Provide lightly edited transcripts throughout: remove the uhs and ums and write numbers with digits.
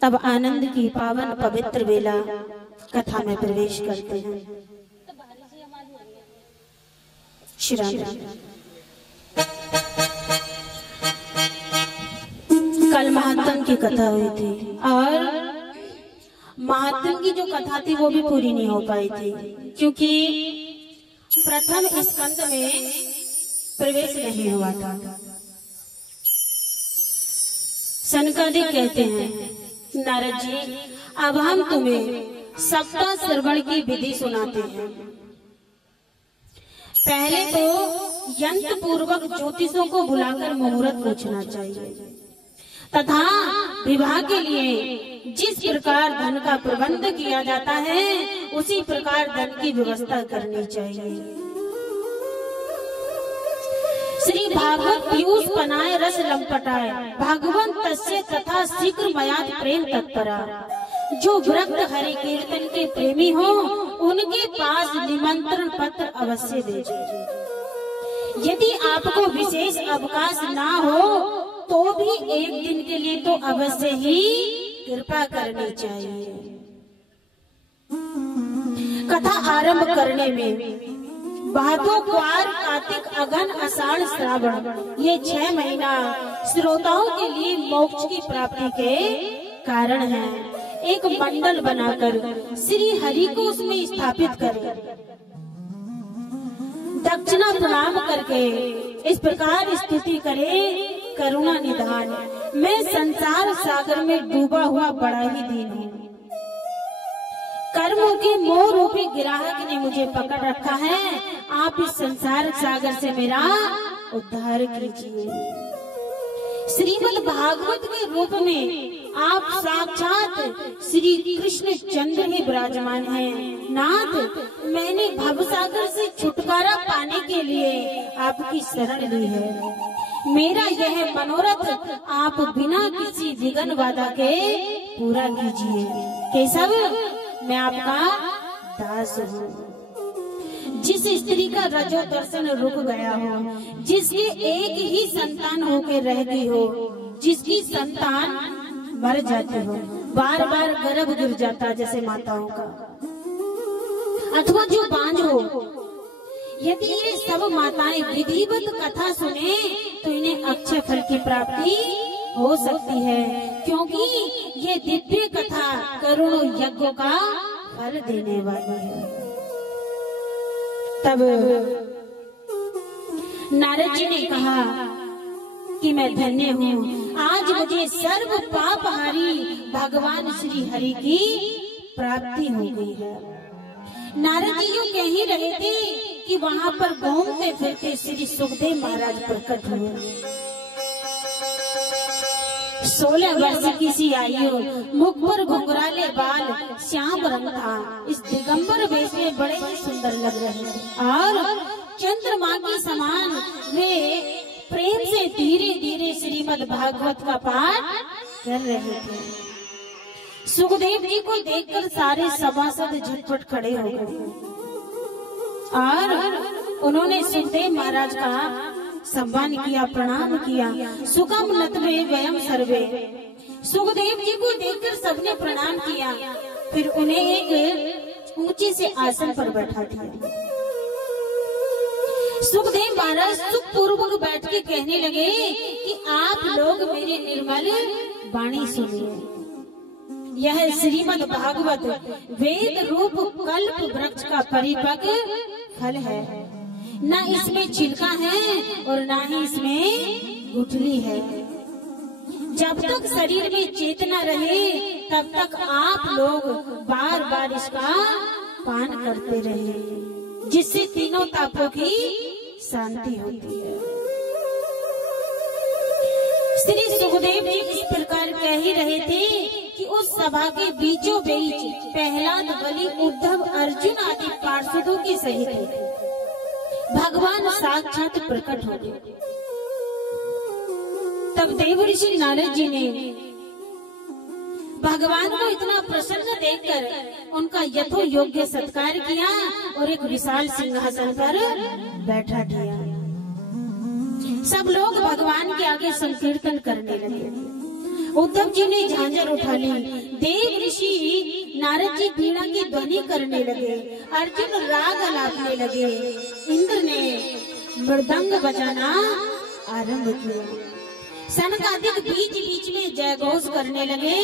तब आनंद की पावन पवित्र वेला कथा में प्रवेश करते हैं। श्री राम। कल महात्म की कथा हुई थी और महात्म की जो कथा थी वो भी पूरी नहीं हो पाई थी, क्योंकि प्रथम स्कंद में प्रवेश नहीं हुआ था। सनकादिक कहते हैं, नारद जी अब हम तुम्हें सप्ताह श्रवण की विधि सुनाते हैं। पहले तो यंत्र पूर्वक ज्योतिषों को बुलाकर मुहूर्त पूछना चाहिए तथा विवाह के लिए जिस प्रकार धन का प्रबंध किया जाता है उसी प्रकार धन की व्यवस्था करनी चाहिए। श्री भागवत पीयूष पनाय रस लंपटाए भगवंत तस्य तथा शीघ्र मयात प्रेम तत्परा। जो व्रत हरि कीर्तन के प्रेमी हो उनके पास निमंत्रण पत्र अवश्य भेजिए। यदि आपको विशेष अवकाश ना हो तो भी एक दिन के लिए तो अवश्य ही कृपा करनी चाहिए। कथा आरंभ करने में भादो क्वार कार्तिक अगन आषाढ़ श्रावण ये 6 महीना श्रोताओं के लिए मोक्ष की प्राप्ति के कारण है। एक मंडल बनाकर श्री हरि को उसमें स्थापित करें, दक्षिणा प्रणाम करके इस प्रकार स्तुति करे, करुणा निधान मैं संसार सागर में डूबा हुआ बड़ा ही दीन हूँ। कर्मों के मोह रूपी ग्राहक ने मुझे पकड़ रखा है, आप इस संसार सागर से मेरा उद्धार कीजिए। श्रीमद् भागवत के रूप में आप साक्षात श्री कृष्ण चंद्र ही विराजमान हैं। नाथ, मैंने भवसागर से छुटकारा पाने के लिए आपकी शरण ली है। मेरा यह मनोरथ आप बिना किसी विघ्न बाधा के पूरा कीजिए। केशव, मैं आपका दास हूँ। जिस स्त्री का रजो दर्शन रुक गया हो, जिसके एक ही संतान होकर रह गई हो, जिसकी संतान मर जाती हो, बार बार गर्भ गिर जाता जैसे माताओं का, अथवा जो बांझ हो, यदि ये सब माताएं विधिवत कथा सुने तो इन्हें अक्षय फल की प्राप्ति हो सकती है, क्योंकि ये दिव्य कथा करोड़ों यज्ञों का फल देने वाली है। तब नारद जी ने कहा कि मैं धन्य हूँ, आज मुझे सर्व पापहारी भगवान श्री हरि की प्राप्ति हो गई है। नारद जी यूँ कह ही रहे थे कि वहाँ पर घूमते फिरते श्री सुखदेव महाराज प्रकट हुए। 16 वर्ष की सी आयु, मुख पर घुंघराले बाल, श्याम रंग था। इस दिगंबर वेश में बड़े ही सुंदर लग रहे थे और चंद्रमा के समान वे प्रेम से धीरे धीरे श्रीमद् भागवत का पाठ कर रहे थे। सुखदेव जी को देखकर सारे सभासद झटपट खड़े हो गए और उन्होंने सुखदेव महाराज का सम्मान किया, प्रणाम किया। सुखम नतवे वयम सर्वे। सुखदेव जी को देखकर सबने प्रणाम किया, फिर उन्हें एक ऊंचे से आसन पर बैठा दिया। सुखदेव महाराज सुखपूर्वक बैठ के कहने लगे कि आप लोग मेरे निर्मल वाणी सुनिए। यह श्रीमद् भागवत वेद रूप कल्प वृक्ष का परिपक्व फल है। न इसमें छिलका है और न ही इसमें गुठली है। जब तक शरीर में चेतना रहे तब तक आप लोग बार बार इसका पान करते रहे, जिससे तीनों तापों की शांति होती है। श्री सुखदेव जी इस प्रकार कह ही रहे थे कि उस सभा के बीचों बीच प्रहलाद, बलि, उद्धव, अर्जुन आदि पार्षदों के सहित भगवान साक्षात प्रकट हो गए। तब देव ऋषि नारद जी ने भगवान को इतना प्रसन्न देखकर उनका यथो योग्य सत्कार किया और एक विशाल सिंहासन पर बैठा दिया। सब लोग भगवान के आगे संकीर्तन करने लगे। उद्धव जी ने झांझर उठा ली। देव ऋषि नारद जी वीणा की ध्वनि करने लगे, अर्जुन राग आलापने लगे, इंद्र ने मृदंग बजाना आरंभ किया, सनकादिक बीच बीच में जयघोष करने लगे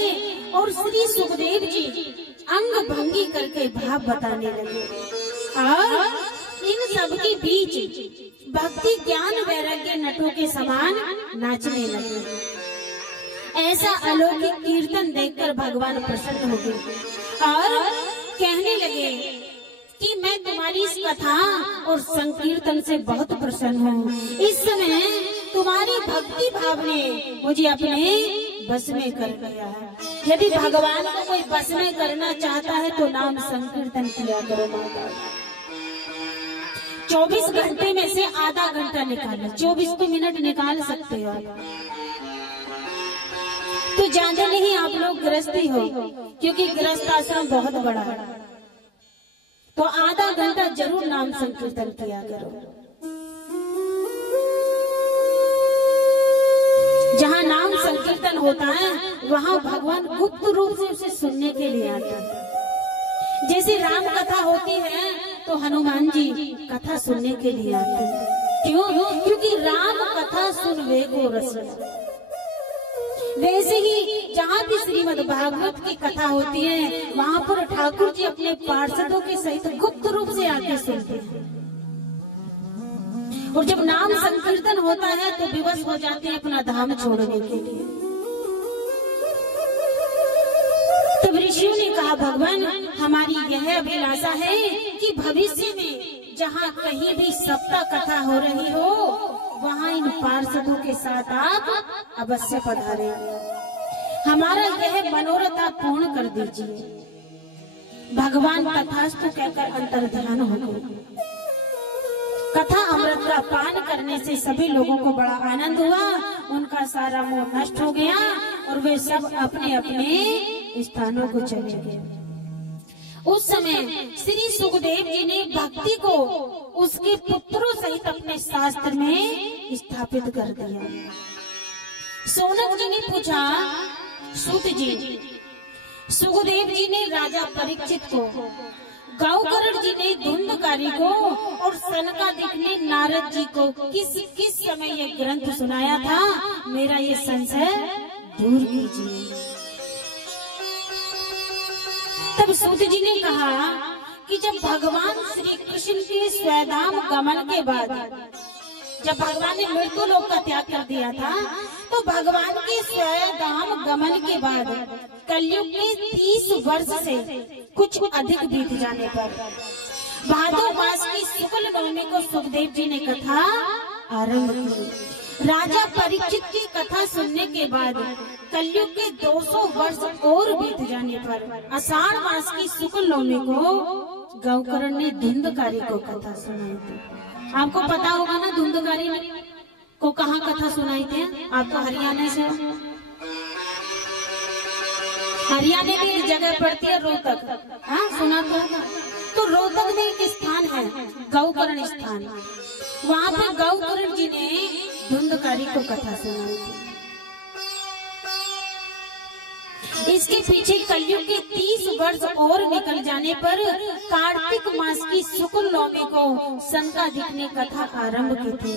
और श्री सुखदेव जी अंग भंगी करके भाव बताने लगे और इन सब के बीच भक्ति ज्ञान वैराग्य नटों के समान नाचने लगे। ऐसा अलौकिक कीर्तन देखकर भगवान प्रसन्न हो गए और कहने लगे कि मैं तुम्हारी इस कथा और संकीर्तन से बहुत प्रसन्न हूँ। इस समय तुम्हारी भक्ति भाव ने मुझे अपने बस में कर लिया है। यदि भगवान को कोई बस में करना चाहता है तो नाम संकीर्तन किया करो माता। 24 घंटे में से आधा घंटा निकालो, 24 तो मिनट निकाल सकते हो आप, तो ज्यादा नहीं। आप लोग गृहस्थी हो, क्योंकि गृहस्थ आश्रम बहुत बड़ा है, तो आधा घंटा जरूर नाम संकीर्तन किया करो। जहाँ नाम संकीर्तन होता है वहाँ भगवान गुप्त रूप से उसे सुनने के लिए आते हैं। जैसे राम कथा होती है तो हनुमान जी कथा सुनने के लिए आते हैं। क्यों? क्योंकि राम कथा सुनवे को रस। वैसे ही जहाँ भी श्रीमद् भागवत की कथा होती है वहाँ पर ठाकुर जी अपने पार्षदों के सहित गुप्त रूप से आके सुनते हैं। और जब नाम संकीर्तन होता है तो विवश हो जाते हैं अपना धाम छोड़ने के लिए। तब ऋषियों ने कहा, भगवान हमारी यह अभिलाषा है कि भविष्य में जहाँ कहीं भी सप्ताह कथा हो रही हो वहाँ इन पार्षदों के साथ आप अवश्य पधारे। हमारा यह मनोरथ आप पूर्ण कर दीजिए। भगवान तथास्तु कहकर अंतर्ध्यान हो गए। कथा अमृत का पान करने से सभी लोगों को बड़ा आनंद हुआ, उनका सारा मोह नष्ट हो गया और वे सब अपने अपने स्थानों को चले गए। उस समय श्री सुखदेव जी ने भक्ति को उसके पुत्रों सहित अपने शास्त्र में स्थापित कर दिया। सोनक जी ने पूछा, सूत जी, सुखदेव जी ने राजा परीक्षित को, गांवकरण जी ने धुंधकारी को और सनकादिक ने नारद जी को किस समय ये ग्रंथ सुनाया था, मेरा ये संशय दूर कीजिए। तब सूत जी ने कहा कि जब भगवान श्री कृष्ण के स्वधाम गमन के बाद, जब भगवान ने मृत्यु लोक का त्याग कर दिया था, तो भगवान के स्वधाम गमन के बाद कलयुग के 30 वर्ष से कुछ अधिक बीत जाने पर भादो मास की शुक्ल नवमी को सुखदेव जी ने कथा आरंभ की। राजा परीक्षित की कथा सुनने के बाद कलयुग के 200 वर्ष और बीत जाने पर आषाढ़ मास की शुक्ल नवमी को गांवकरण ने धुंधकारी को कथा सुनाई थी। आपको पता होगा ना धुंधकारी को कहाँ कथा सुनाई थे? आप तो हरियाणा से, हरियाणा में एक जगह पड़ती है रोहतक, हाँ सुना तो रोहतक में एक स्थान है गांवकरण स्थान, वहाँ पे गांवकरण जी ने धुंधकारी को कथा सुनाई थी। इसके पीछे कलयुग के 30 वर्ष और निकल जाने पर कार्तिक मास की शुक्ल नवमी को सनकादिक ने कथा आरंभ की थी।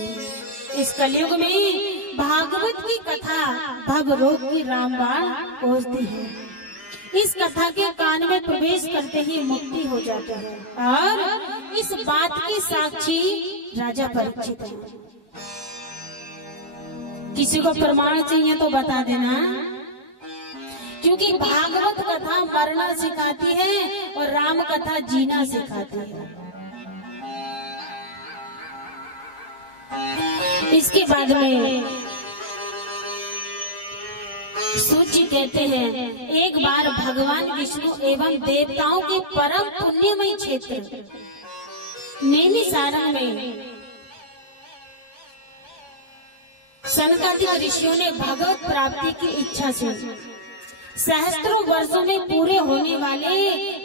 इस कलयुग में भागवत की कथा भव रोग की रामबाण पहुँचती है। इस कथा के कान में प्रवेश करते ही मुक्ति हो जाता है और इस बात की साक्षी राजा परीक्षित है। किसी को प्रमाण चाहिए तो बता देना, क्योंकि भागवत कथा मरना सिखाती है और राम कथा जीना सिखाती है। इसके बाद में सूची कहते हैं, एक बार भगवान विष्णु एवं देवताओं के परम पुण्यमय क्षेत्र नैमिषारण्य में सनकादिक ऋषियों ने भगवत प्राप्ति की इच्छा से सहस्त्रों वर्षों में पूरे होने वाले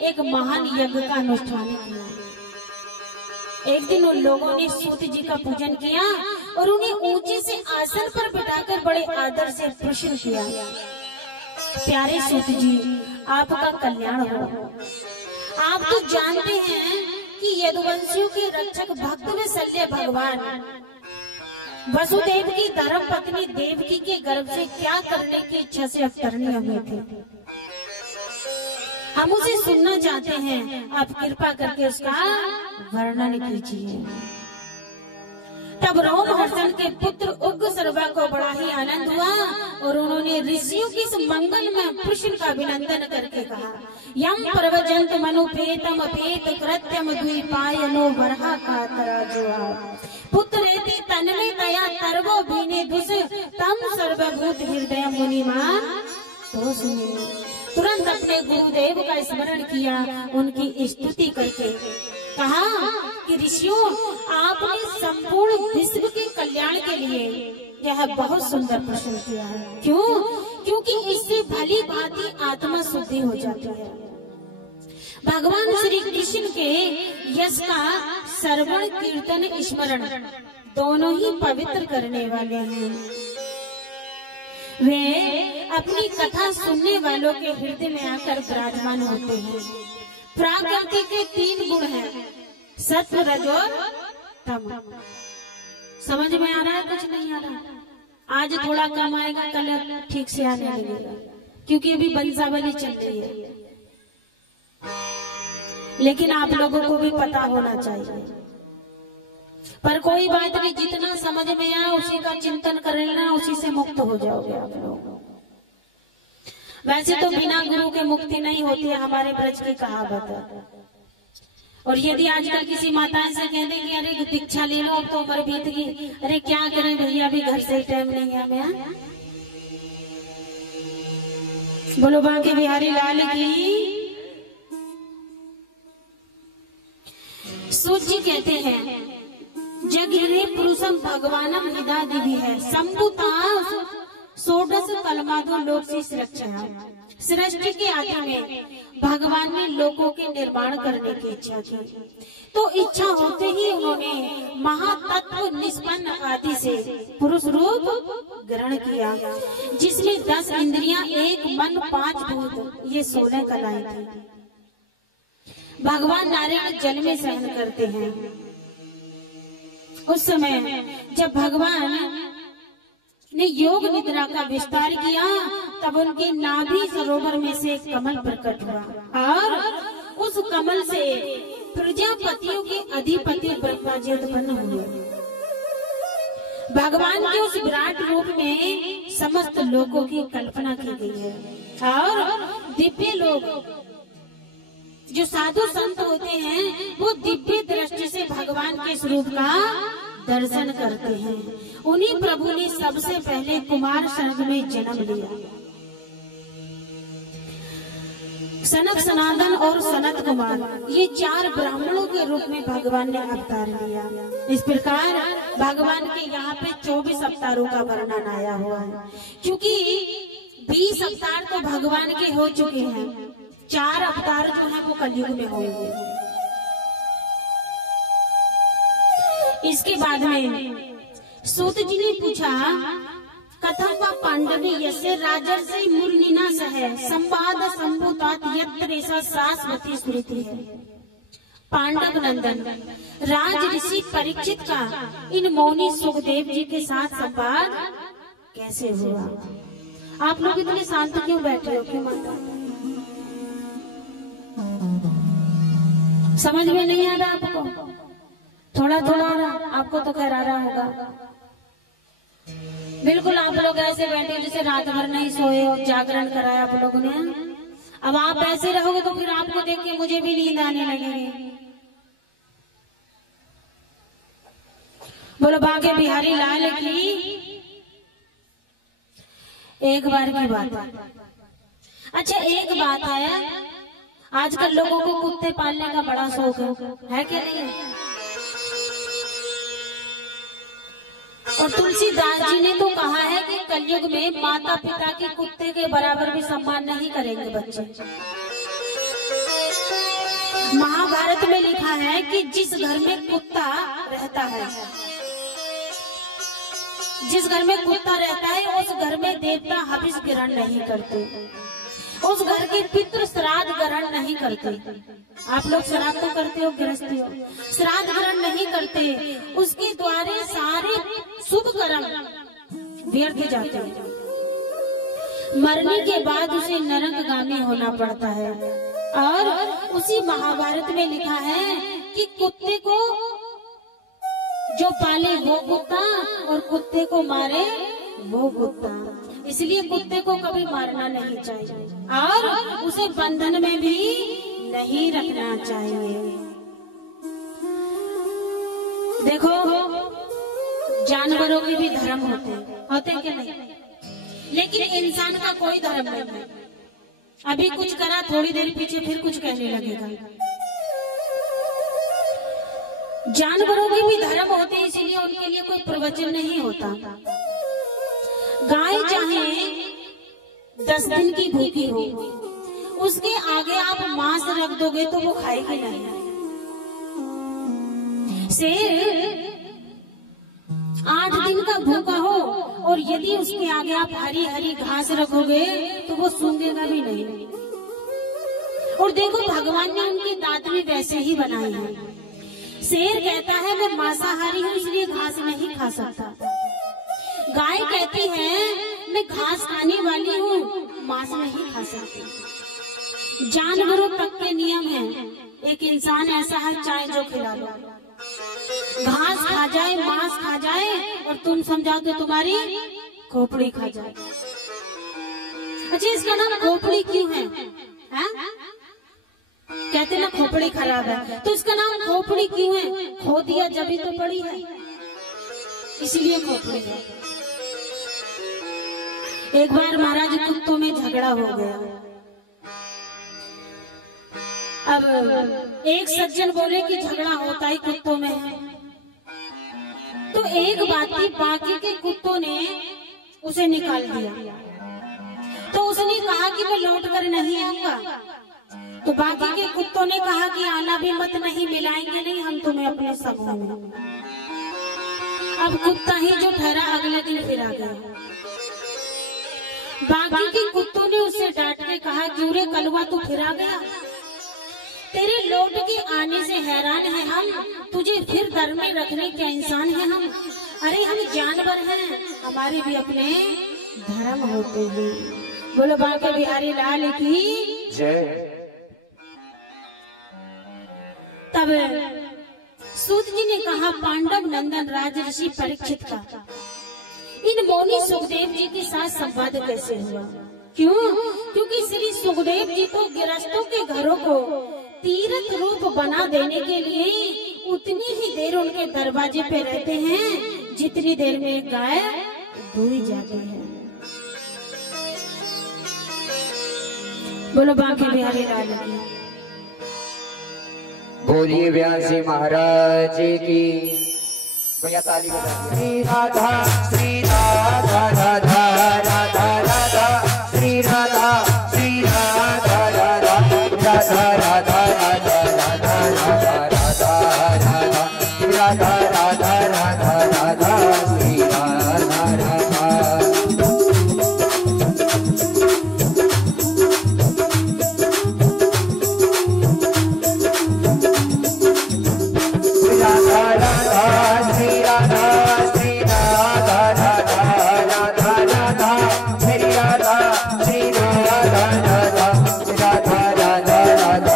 एक महान यज्ञ का अनुष्ठान किया। एक दिन उन लोगों ने सूत जी का पूजन किया और उन्हें ऊंचे से आसन पर बिठाकर बड़े आदर से प्रश्न किया प्यारे सूत जी, आपका कल्याण हो। आप तो जानते हैं कि यदुवंशियों के रक्षक भक्त वत्सल्य भगवान वसुदेव की धर्म पत्नी देवकी के गर्भ से क्या करने की इच्छा से अवतरणी हुए थे। हम उसे सुनना चाहते हैं, आप कृपा करके उसका वर्णन कीजिए। तब रोमहर्षण के पुत्र उग्र सर्वा को बड़ा ही आनंद हुआ और उन्होंने ऋषियों की इस मंगलमय प्रश्न का अभिनंदन करके कहा, यम प्रवजंत मनुपेतम पेत कृत्यम द्वीपायनो बरहा का तराजुआ पुत्र रेति तन्मे दया तरवो भीने दुस तम सर्वभूत हृदय मुनिमान। तो सुनिए, तुरंत अपने गुरुदेव का स्मरण किया, उनकी स्तुति करके कहा कि ऋषियों, आपने संपूर्ण विश्व के कल्याण के लिए यह बहुत सुंदर प्रश्न किया है। क्यों? क्योंकि इससे भली भांति आत्मा शुद्धि हो जाती है। भगवान श्री कृष्ण के यश का श्रवण कीर्तन स्मरण दोनों ही पवित्र करने वाले हैं। वे अपनी कथा सुनने वालों के हृदय में आकर विराजमान होते हैं। प्रकृति के 3 गुण हैं, सत्व, रजो, तम। समझ में आ रहा है? कुछ नहीं आ रहा? आज थोड़ा कम आएगा, कल ठीक से आने लगेगा, क्योंकि अभी बंसावली चल रही है। लेकिन आप लोगों को भी पता होना चाहिए। पर कोई बात नहीं, जितना समझ में आए उसी का चिंतन कर लेना, उसी से मुक्त हो जाओगे आप लोग। वैसे तो बिना गुरु के मुक्ति नहीं होती है, हमारे ब्रज की कहावत है। और यदि आजकल किसी माता से कह दे कि अरे दीक्षा ले लो, अब तो उम्र बीत गई, अरे क्या करें भैया, अभी घर से टाइम नहीं है हमें। बोलो बांके बिहारी लाल की। सूत जी कहते हैं, जगरे पुरुषम भगवानम हिदा दिवी है संभुता सोडस कलमादो लोक से सुरक्षा। सृष्टि के आदि में भगवान ने लोगों के निर्माण करने की इच्छा की, तो इच्छा होते ही उन्होंने महातत्व निष्पन्न आदि से पुरुष रूप ग्रहण किया, जिसमें 10 इंद्रियां, 1 मन, 5 भूत, ये 16 कलाएं थी। भगवान नारायण जल में शयन करते हैं। उस समय जब भगवान ने योग निद्रा का विस्तार किया, तब उनके नाभि सरोवर में से एक कमल प्रकट हुआ और उस कमल से प्रजापतियों के अधिपति ब्रह्मा जी उत्पन्न हुए। भगवान के उस विराट रूप में समस्त लोगों की कल्पना की गई है और दिव्य लोग, जो साधु संत होते हैं, वो दिव्य दृष्टि से भगवान के स्वरूप का दर्शन करते हैं। उन्हीं प्रभु ने सबसे पहले कुमार सर्ग में जन्म लिया। सनक, सनातन और सनत कुमार, ये 4 ब्राह्मणों के रूप में भगवान ने अवतार लिया। इस प्रकार भगवान के यहाँ पे 24 अवतारों का वर्णन आया हुआ है, क्योंकि 20 अवतार तो भगवान के हो चुके हैं, 4 अवतार जो है वो कलयुग में होंगे। इसके बाद में सूत जी ने पूछा, कथम व पांडवे यस्य राजर्षि मुनिना सह संवाद संभूतात यत्रेषा शाश्वती स्मृति है। पांडव नंदन राज ऋषि परीक्षित का इन मौनी सुखदेव जी के साथ संवाद कैसे हुआ? आप लोग इतने शांत क्यों बैठे हो? क्यों माता? समझ में नहीं आ रहा आपको? थोड़ा थोड़ा आ रहा, आपको तो खैर आ रहा होगा। बिल्कुल आप लोग ऐसे बैठे जैसे रात भर नहीं सोए और जागरण कराया आप लोगों ने। अब आप ऐसे रहोगे तो फिर आपको देख के मुझे भी नींद आने लगेगी। बोलो बांके बिहारी लाल की। एक बार की बात है। अच्छा एक बात है, आजकल लोगों को कुत्ते पालने का बड़ा शौक है क्या नहीं? और तुलसीदास जी ने तो कहा है कि कलयुग में माता पिता के कुत्ते के बराबर भी सम्मान नहीं करेंगे बच्चे। महाभारत में लिखा है कि जिस घर में कुत्ता रहता है जिस घर में कुत्ता रहता है उस घर में देवता हविष ग्रहण नहीं करते, उस घर के पितृ श्राद्ध ग्रहण नहीं करते। आप लोग श्राद्ध तो करते हो, गृहस्थी हो, श्राद्ध ग्रहण नहीं करते। उसके द्वारे सारे शुभ कर्म व्यर्थ जाते हैं। मरने के बाद उसे नरकगामी होना पड़ता है। और उसी महाभारत में लिखा है कि कुत्ते को जो पाले वो कुत्ता और कुत्ते को मारे वो कुत्ता। इसलिए कुत्ते को कभी मारना नहीं चाहिए और उसे बंधन में भी नहीं रखना चाहिए। देखो, जानवरों के भी धर्म होते कि नहीं, लेकिन इंसान का कोई धर्म नहीं है। अभी कुछ करा, थोड़ी देर पीछे फिर कुछ कहने लगेगा। जानवरों के भी धर्म होते हैं, इसीलिए उनके लिए कोई प्रवचन नहीं होता। गाय चाहे 10 दिन की भूखी हो, उसके आगे आप मांस रख दोगे तो वो खाएगी नहीं। शेर 8 दिन का भूखा हो और यदि उसके आगे आप हरी हरी घास रखोगे तो वो सूंघेगा भी नहीं। और देखो, भगवान ने उनकी दांत भी वैसे ही बनाई है। शेर कहता है मैं मांसाहारी हूँ इसलिए घास नहीं खा सकता। गाय कहती है मैं घास खाने वाली हूँ, मांस नहीं खा सकती। जानवरों तक के नियम है। एक इंसान ऐसा है, चाहे जो खिला लो, घास खा जाए, मांस खा जाए और तुम समझाओ तो तुम्हारी खोपड़ी खा जाए। अच्छा, इसका नाम खोपड़ी क्यों है? कहते ना खोपड़ी खराब है, तो इसका नाम खोपड़ी क्यों है? खो दिया जब ही तो पड़ी है, इसलिए खोपड़ी है। एक बार महाराज कुत्तों में झगड़ा हो गया। अब एक सज्जन बोले कि झगड़ा होता ही कुत्तों में है, तो एक बाती बाकी के कुत्तों ने उसे निकाल दिया। तो उसने कहा कि मैं लौट कर नहीं आऊंगा। तो बाकी के कुत्तों ने कहा कि आना भी मत, नहीं मिलाएंगे नहीं हम तुम्हें अपने समूह में। अब कुत्ता ही जो ठहरा अगले दिन फिर आ गया। बाकी के कुत्तों ने उसे डांट के कहा क्यों रे कलवा तू फिर आ गया, तेरे लौट के आने से हैरान है हम, तुझे फिर दर में रखने के इंसान है हम। अरे हम जानवर हैं, हमारे भी अपने धर्म होते हैं। बोलो बांके बिहारी लाल की जय। तब सूत जी ने कहा पांडव नंदन राज ऋषि परीक्षित का इन मौनी सुखदेव जी के साथ संवाद कैसे हुआ? क्यों? क्योंकि श्री सुखदेव जी तो गृहस्थों के घरों को तीर्थ रूप बना देने के लिए उतनी ही देर उनके दरवाजे पे रहते हैं जितनी देर में गाय दूही जाती है। बोलो बांके बिहारी लाल की। बोलिए व्यासी महाराज की। भैया ताली बजाइए। श्री राधा श्री राधा राधा राधा राधा श्री राधा श्री राधा राधा राधा राधा राधा राधा राधा राधा राधा राधा राधा श्री राधा राधा। राधा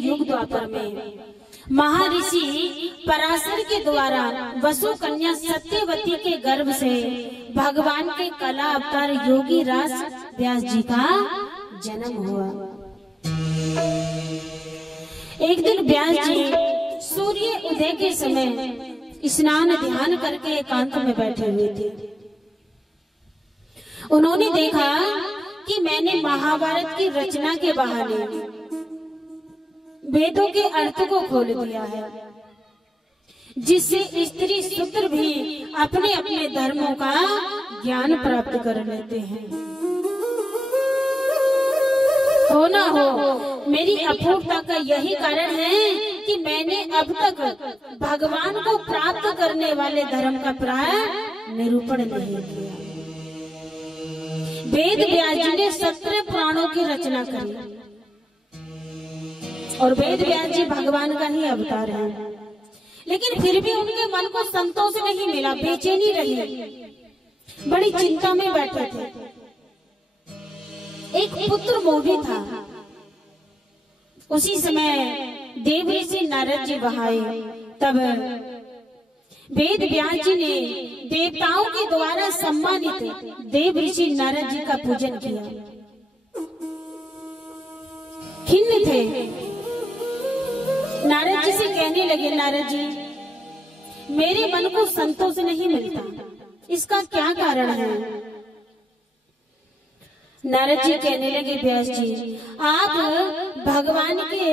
युग द्वापर में महर्षि पराशर के द्वारा वसु कन्या सत्यवती के गर्भ से भगवान के कला अवतार योगी राज व्यास जी का जन्म हुआ। एक दिन व्यास जी सूर्य उदय के समय स्नान ध्यान करके एकांत में बैठे हुए थे। उन्होंने देखा कि मैंने महाभारत की रचना के बहाने वेदों के अर्थ को खोल दिया है, जिससे स्त्री शूद्र भी अपने अपने धर्मों का ज्ञान प्राप्त कर लेते हैं। हो ना हो, मेरी अपूर्णता का यही कारण है कि मैंने अब तक भगवान को प्राप्त करने वाले धर्म का प्राय निरूपण नहीं किया। वेद व्यास जी ने 17 पुराणों की रचना करी और वेद व्यास जी भगवान का ही अवतार है, लेकिन फिर भी उनके मन को संतोष नहीं मिला, बेचैनी रही, बड़ी चिंता में बैठे थे। एक पुत्र मोही था। उसी समय देव ऋषि नारद जी वहां आए। तब वेद व्यास जी ने देवताओं के द्वारा सम्मानित देव ऋषि नारद जी का पूजन किया। खिन्न थे। नारद जी से कहने लगे, नारद जी, मेरे मन को संतोष नहीं मिलता, इसका क्या कारण है? नारद जी कहने लगे, व्यास जी, आप भगवान के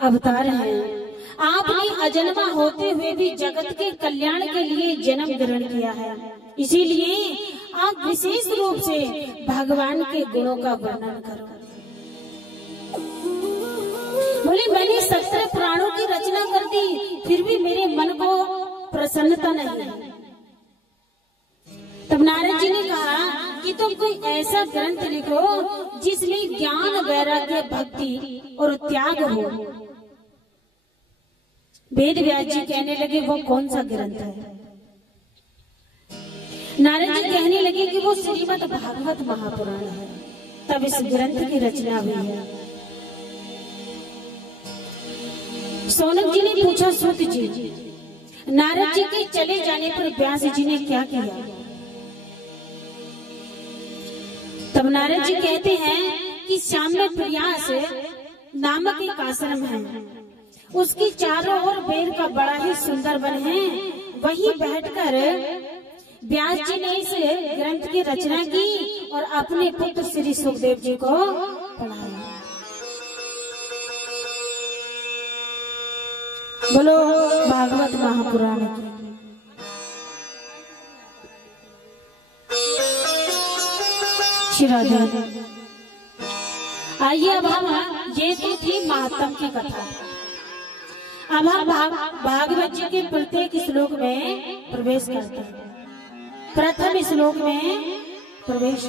अवतार हैं। आपने अजन्मा होते हुए भी जगत के कल्याण के लिए जन्म ग्रहण किया है, इसीलिए आप विशेष रूप से भगवान के गुणों का वर्णन करो। बोले, मैंने 17 पुराणों की रचना कर दी, फिर भी मेरे मन को प्रसन्नता नहीं है। तब नारद जी ने कहा कि तुम कोई ऐसा ग्रंथ लिखो जिसमें ज्ञान, वैराग्य, भक्ति और त्याग हो। वेद व्यास जी कहने लगे, वो कौन सा ग्रंथ है? नारद जी कहने लगे कि वो श्रीमद् भागवत महापुराण है। तब इस ग्रंथ की रचना हुई है। सोनक जी ने पूछा, सूत जी, नारद जी के चले जाने पर व्यास जी ने क्या किया? तब नारद जी कहते हैं कि सामने प्रयास नामक एक आश्रम है, उसकी चारों ओर बेर का बड़ा ही सुंदर वन है। वहीं बैठकर व्यास जी ने इस ग्रंथ की रचना की और अपने पुत्र श्री सुखदेव जी को पढ़ाया। बोलो भागवत महापुराण की। आइए, अब हम ये तो थी महात्म की कथा। अब हम भागवत जी के प्रत्येक श्लोक में प्रवेश करते हैं। प्रथम श्लोक में प्रवेश।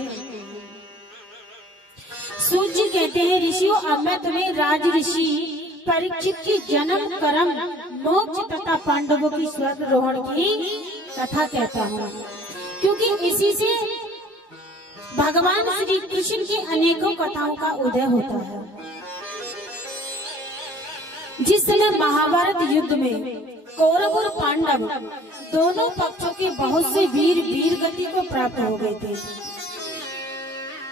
सूत जी कहते हैं, ऋषियों, अब मैं तुम्हें राज ऋषि परीक्षित की जन्म, कर्म, मोक्ष तथा पांडवों की स्वर्गारोहण की कथा कहता हूँ, क्योंकि इसी से भगवान श्री कृष्ण की अनेकों कथाओं का उदय होता है। जिस समय महाभारत युद्ध में कौरव और पांडव दोनों पक्षों के बहुत से वीर गति को प्राप्त हो गए थे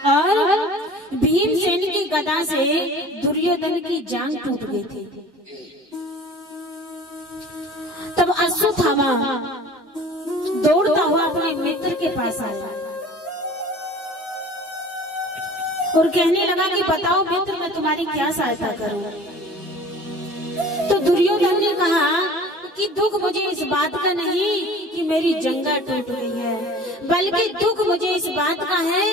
और भीमसेन की गदा से दुर्योधन की जांघ टूट गई थी। तब अश्वत्थामा दौड़ता हुआ अपने मित्र के पास आया और कहने लगा कि बताओ मित्र, मैं तुम्हारी क्या सहायता करूं? तो दुर्योधन ने कहा कि दुख मुझे इस बात का नहीं कि मेरी जंगा टूट गई है, बल्कि दुख मुझे इस बात का है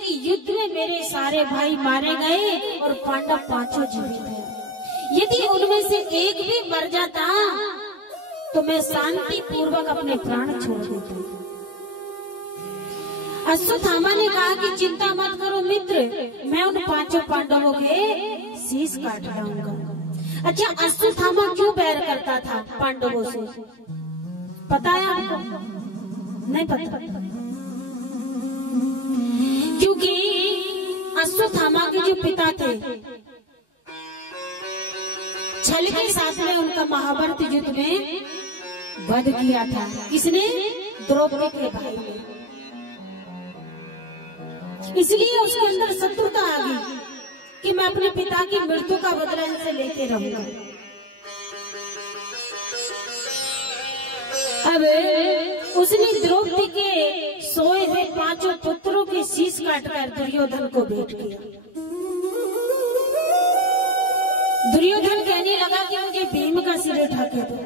कि युद्ध में मेरे सारे भाई मारे गए और पांडव पांचों जीवित हैं। यदि उनमें से एक भी मर जाता तो मैं शांति पूर्वक अपने प्राण छोड़ देता। अश्वत्थामा ने कहा कि चिंता मत करो मित्र, मैं उन पांचों पांडवों के शीश काट लाऊंगा। अच्छा, अश्वत्थामा क्यों बैर करता था पांडवों से? पता है आपको? नहीं पता। क्योंकि अश्वत्थामा के जो पिता थे छल के साथ में उनका महाभारत युद्ध में वध किया था। किसने? द्रौपदी के भाई ने। इसलिए उसके अंदर शत्रुता आ गई कि मैं अपने पिता की मृत्यु का बदला इनसे लेके रहूंगा। अब उसने द्रौपदी के सोए हुए 5 पुत्रों के शीश काटकर दुर्योधन को भेंट किया। दुर्योधन कहने लगा कि मुझे भीम का सिर उठा के दो।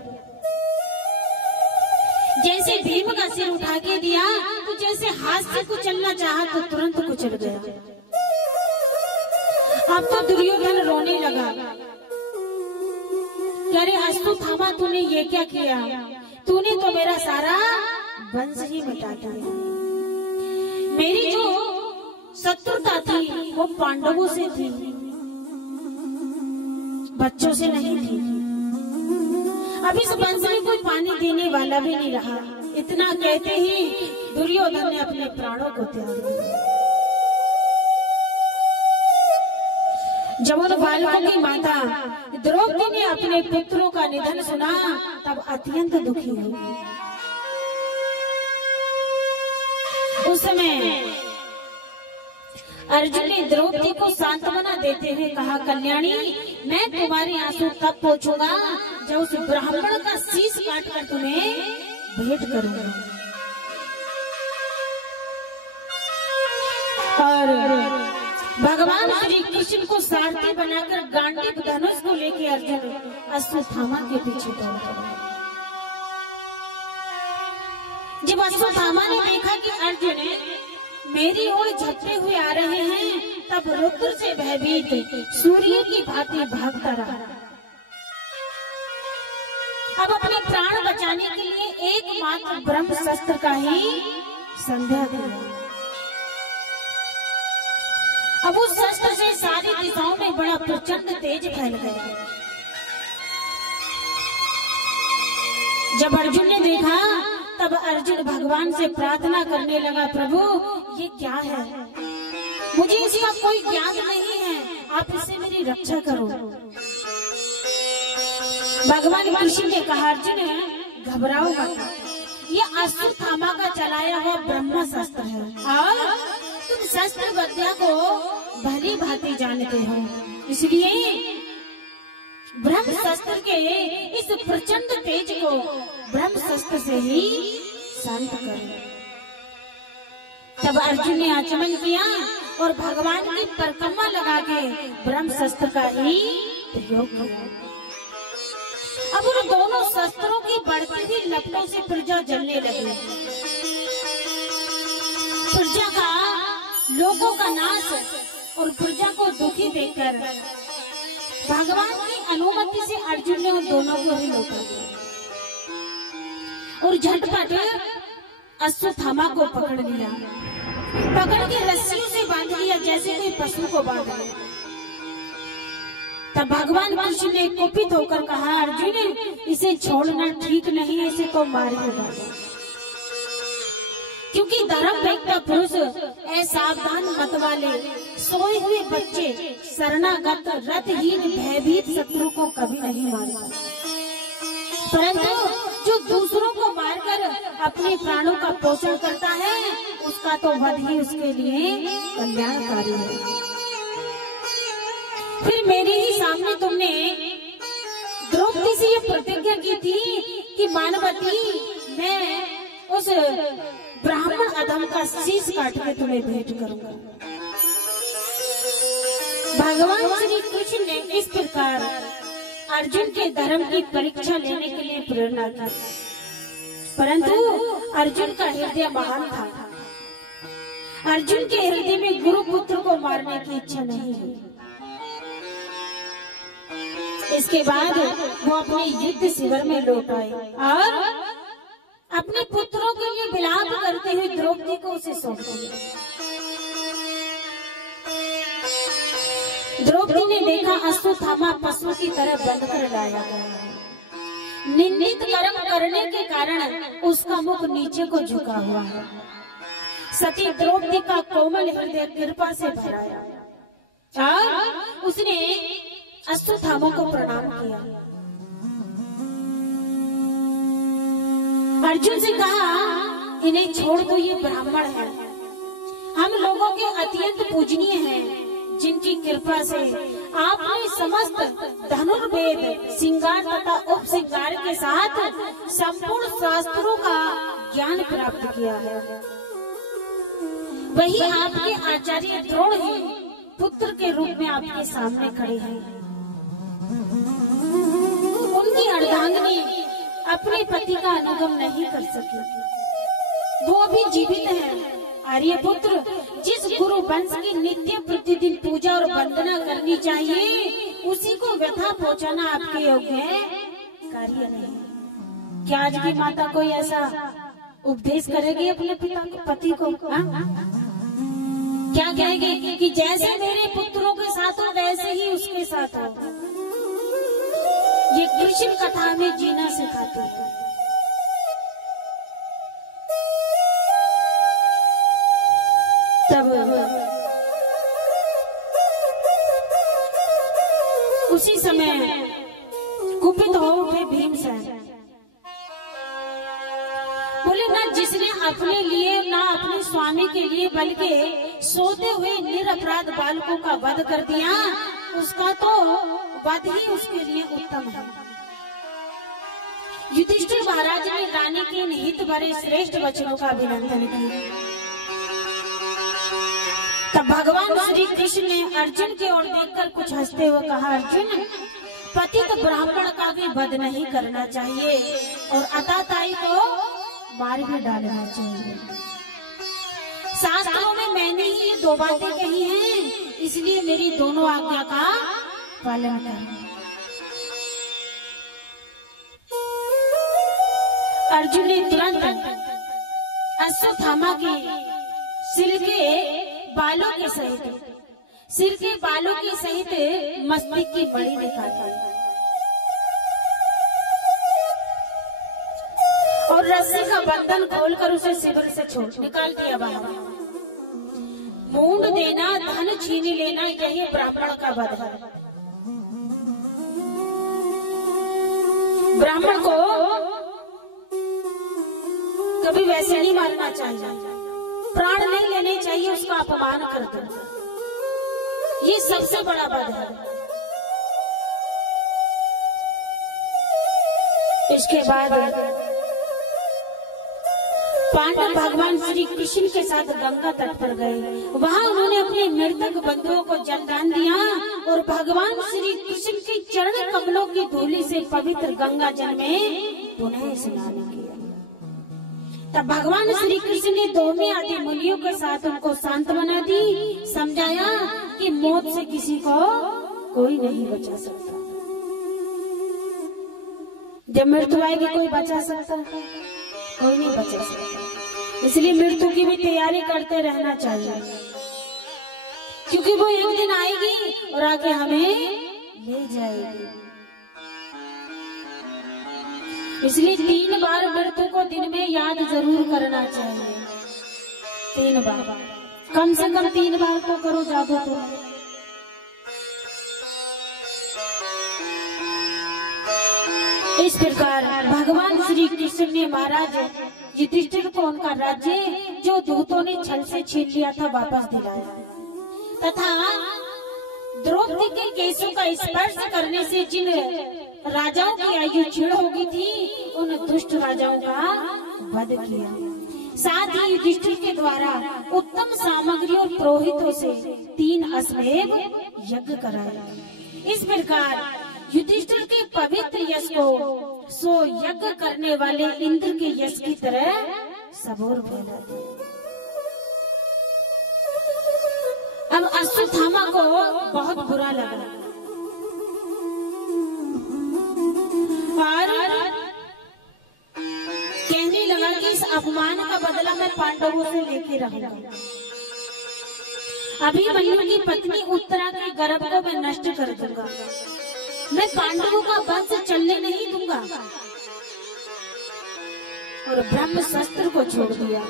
जैसे भीम का सिर उठा के दिया तो जैसे हाथ से कुचलना चाहा तो तुरंत कुचल गया। अब तो दुर्योधन रोने लगा। अरे अश्वत्थामा, तूने ये क्या किया? तूने तो मेरा सारा वंश ही मिटा दिया। मेरी जो शत्रुता थी वो पांडवों से थी, बच्चों से नहीं थी। अब इस वंश में कोई पानी देने वाला भी नहीं रहा। इतना कहते ही दुर्योधन ने अपने प्राणों को त्याग दिया। जब उन बालकों की माता द्रौपदी ने अपने पुत्रों का निधन सुना तब अत्यंत दुखी हुई। उस समय अर्जुन ने द्रौपदी को सांत्वना देते हुए कहा, कल्याणी, मैं तुम्हारे आंसू तब पोंछूंगा जब उस ब्राह्मण का शीश काटकर तुम्हें भेंट करूंगा। और भगवान श्री कृष्ण को सारथी बनाकर गांडीव धनुष को लेकर अर्जुन अश्वत्थामा के पीछे दौड़ पड़ा। जब अश्वत्थामा ने देखा कि अर्जुन मेरी ओर झपटे हुए आ रहे हैं तब रुद्र से भयभीत सूर्य की भांति भागता रहा। अब अपने प्राण बचाने के लिए एकमात्र ब्रह्मशस्त्र का ही संध्या किया। अब उस शस्त्र से सारी दिशाओं में बड़ा प्रचंड तेज फैल गया। जब अर्जुन ने देखा तब अर्जुन भगवान से प्रार्थना करने लगा, प्रभु ये क्या है? मुझे इसका कोई ज्ञान नहीं है, आप इससे मेरी रक्षा करो। भगवान कृष्ण ने कहा, अर्जुन घबराओ मत, ये अश्वत्थामा का चलाया हुआ ब्रह्मास्त्र है और तुम शस्त्र विद्या को भली भांति जानते हो, इसलिए ब्रह्मास्त्र के इस प्रचंड तेज को ब्रह्मास्त्र से ही शांत करो। तब अर्जुन ने आचमन किया और भगवान की परिक्रमा लगा के ब्रह्मास्त्र का ही प्रयोग किया। अब उन दोनों शस्त्रों की बढ़ती हुई लपटों से प्रजा जलने लगी। प्रजा का, लोगों का नाश और प्रजा को दुखी देखकर भगवान की अनुमति से अर्जुन ने उन दोनों को ही लौटा दिया और झटपट अश्वत्थामा को पकड़ लिया। पकड़ के रस्सियों से बांध लिया जैसे कोई पशु को बांध लिया। तब भगवान कृष्ण ने कुपित होकर कहा, अर्जुन इसे छोड़ना ठीक नहीं है, इसे तो मार ही डालो, क्योंकि धर्म व्यक्ता पुरुष असावधान मत वाले सोए हुए बच्चे शरणागत रथहीन भयभीत शत्रु को कभी नहीं मारता, परंतु जो दूसरों को मारकर अपने प्राणों का पोषण करता है उसका तो वध ही उसके लिए कल्याणकारी है। फिर मेरे ही सामने तुमने द्रौपदी से ये प्रतिज्ञा की थी कि मानवती, मैं उस ब्राह्मण अधम का शीश काट के तुम्हें भेंट करूंगा। भगवान श्री कृष्ण ने इस प्रकार अर्जुन के धर्म की परीक्षा लेने के लिए प्रेरणा की, परंतु अर्जुन का हृदय महान था। अर्जुन के हृदय में गुरु पुत्र को मारने की इच्छा नहीं है। इसके बाद वो अपने युद्ध शिविर में लौट आए और अपने पुत्रों के लिए विलाप करते हुए द्रौपदी को उसे सौंप दिया। द्रौपदी ने देखा अश्वत्थामा पशु की तरह बंद कर लाया गया है। निंदित कर्म करने के कारण उसका मुख नीचे को झुका हुआ है। सती द्रौपदी का कोमल हृदय कृपा से भराया और उसने अश्वत्थामा को प्रणाम किया। अर्जुन से कहा, इन्हें छोड़ दो, ये ब्राह्मण है, हम लोगों के अत्यंत पूजनीय हैं, जिनकी कृपा से आपने समस्त धनुर्वेद, श्रृंगार तथा उपश्रृंगार के साथ संपूर्ण शास्त्रों का ज्ञान प्राप्त किया है। वही आपके आचार्य द्रोण ही पुत्र के रूप में आपके सामने खड़े हैं। उनकी अर्धांगिनी अपने पति का अनुगम नहीं कर सकी, वो अभी जीवित है। आर्यपुत्र, जिस गुरु वंश की नित्य प्रतिदिन पूजा और वंदना करनी चाहिए, उसी को व्यथा पहुंचाना आपके योग्य है कार्य नहीं। क्या आज की माता कोई ऐसा उपदेश करेगी अपने पति को? क्या कहेगी कि जैसे मेरे पुत्रों के साथ हो वैसे ही उसके साथ हो? ये कृष्ण कथा में जीना सिखाते हैं। तब उसी समय कुपित हो उठे भीमसेन, बोले, ना जिसने अपने लिए ना अपने स्वामी के लिए बल्कि सोते हुए निरपराध बालकों का वध कर दिया, उसका तो वध ही उसके लिए उत्तम है। युधिष्ठिर महाराज ने रानी के निहित भरे श्रेष्ठ वचनों का अभिनंदन किया। तब भगवान श्री कृष्ण ने अर्जुन की ओर देखकर कुछ हंसते हुए कहा, अर्जुन, पतित ब्राह्मण का भी वध नहीं करना चाहिए और अताताई को मार भी डालना चाहिए। शास्त्रों में मैंने ही 2 बातें कही हैं, इसलिए मेरी दोनों आज्ञा का पालन करना। अर्जुन ने तुरंत अश्वत्थामा के सिर के बालों के सहित मस्तक की बड़ी निकाली और रस्सी का बंधन खोलकर उसे शिविर से निकाल दिया बाहर। मूंड देना, धन छीन लेना, यही ब्राह्मण का वध है। ब्राह्मण को कभी वैसे नहीं मारना चाहिए, प्राण नहीं लेने चाहिए, उसका अपमान कर दो, ये सबसे बड़ा वध है। इसके बाद पांडव भगवान श्री कृष्ण के साथ गंगा तट पर गए। वहां उन्होंने अपने मृतक बंधुओं को जलदान दिया और भगवान श्री कृष्ण के चरण कमलों की धूलि से पवित्र गंगा जल में पुनः स्नान किया। तब भगवान श्री कृष्ण ने धोमी आदि मुनियों के साथ उनको सांत्वना दी, समझाया कि मौत से किसी को कोई नहीं बचा सकता। जब मृत्यु आएगी कोई बचा सकता है? कोई नहीं बचा सकता। इसलिए मृत्यु की भी तैयारी करते रहना चाहिए, क्योंकि वो एक दिन आएगी और आके हमें ले जाएगी। इसलिए 3 बार मृत्यु को दिन में याद जरूर करना चाहिए। 3 बार, कम से कम 3 बार तो करो, ज्यादा तो। इस प्रकार भगवान श्री कृष्ण ने महाराज युधिष्ठिर को उनका राज्य, जो दूतों ने छल से छीन लिया था, वापस दिलाया तथा द्रौपदी के केशों का स्पर्श करने से जिन राजाओं की आयु क्षीण हो गई थी, उन दुष्ट राजाओं का वध किया। साथ ही युधिष्ठिर के द्वारा उत्तम सामग्री और पुरोहितों से 3 अश्वमेध यज्ञ कराए। इस प्रकार युधिष्ठिर के पवित्र यश को सो यज्ञ करने वाले इंद्र के यश की तरह सबोर फैला दिया। अब अश्वत्थामा को बहुत बुरा लगा और कहने लगा कि इस अपमान का बदला मैं पांडवों से लेके रहूंगा। अभिमन्यु की पत्नी उत्तरा के गर्भ को मैं नष्ट कर दूंगा। मैं पांडवों का वंश चलने नहीं दूंगा। और ब्रह्म शस्त्र को छोड़ दिया।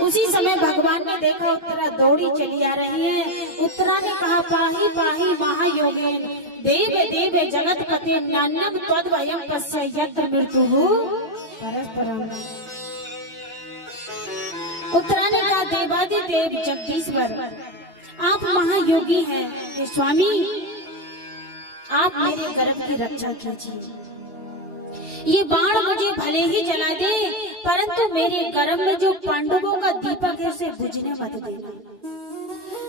उसी समय भगवान ने देखा उत्तरा दौड़ी चली आ रही है। उत्तरा ने कहा, पाही पाही महायोगेन देव देव जगतपते नान्यम त्वद्भयं पश्य यत्र मृत्युः परस्परम। उत्तरा ने कहा, देवादिदेव जगदीश्वर आप महायोगी हैं, हे स्वामी आप मेरे गर्भ की रक्षा कीजिए। ये बाण मुझे भले ही जला दे, परंतु मेरे गर्भ में जो पांडवों का दीपक है उसे बुझने मत देना।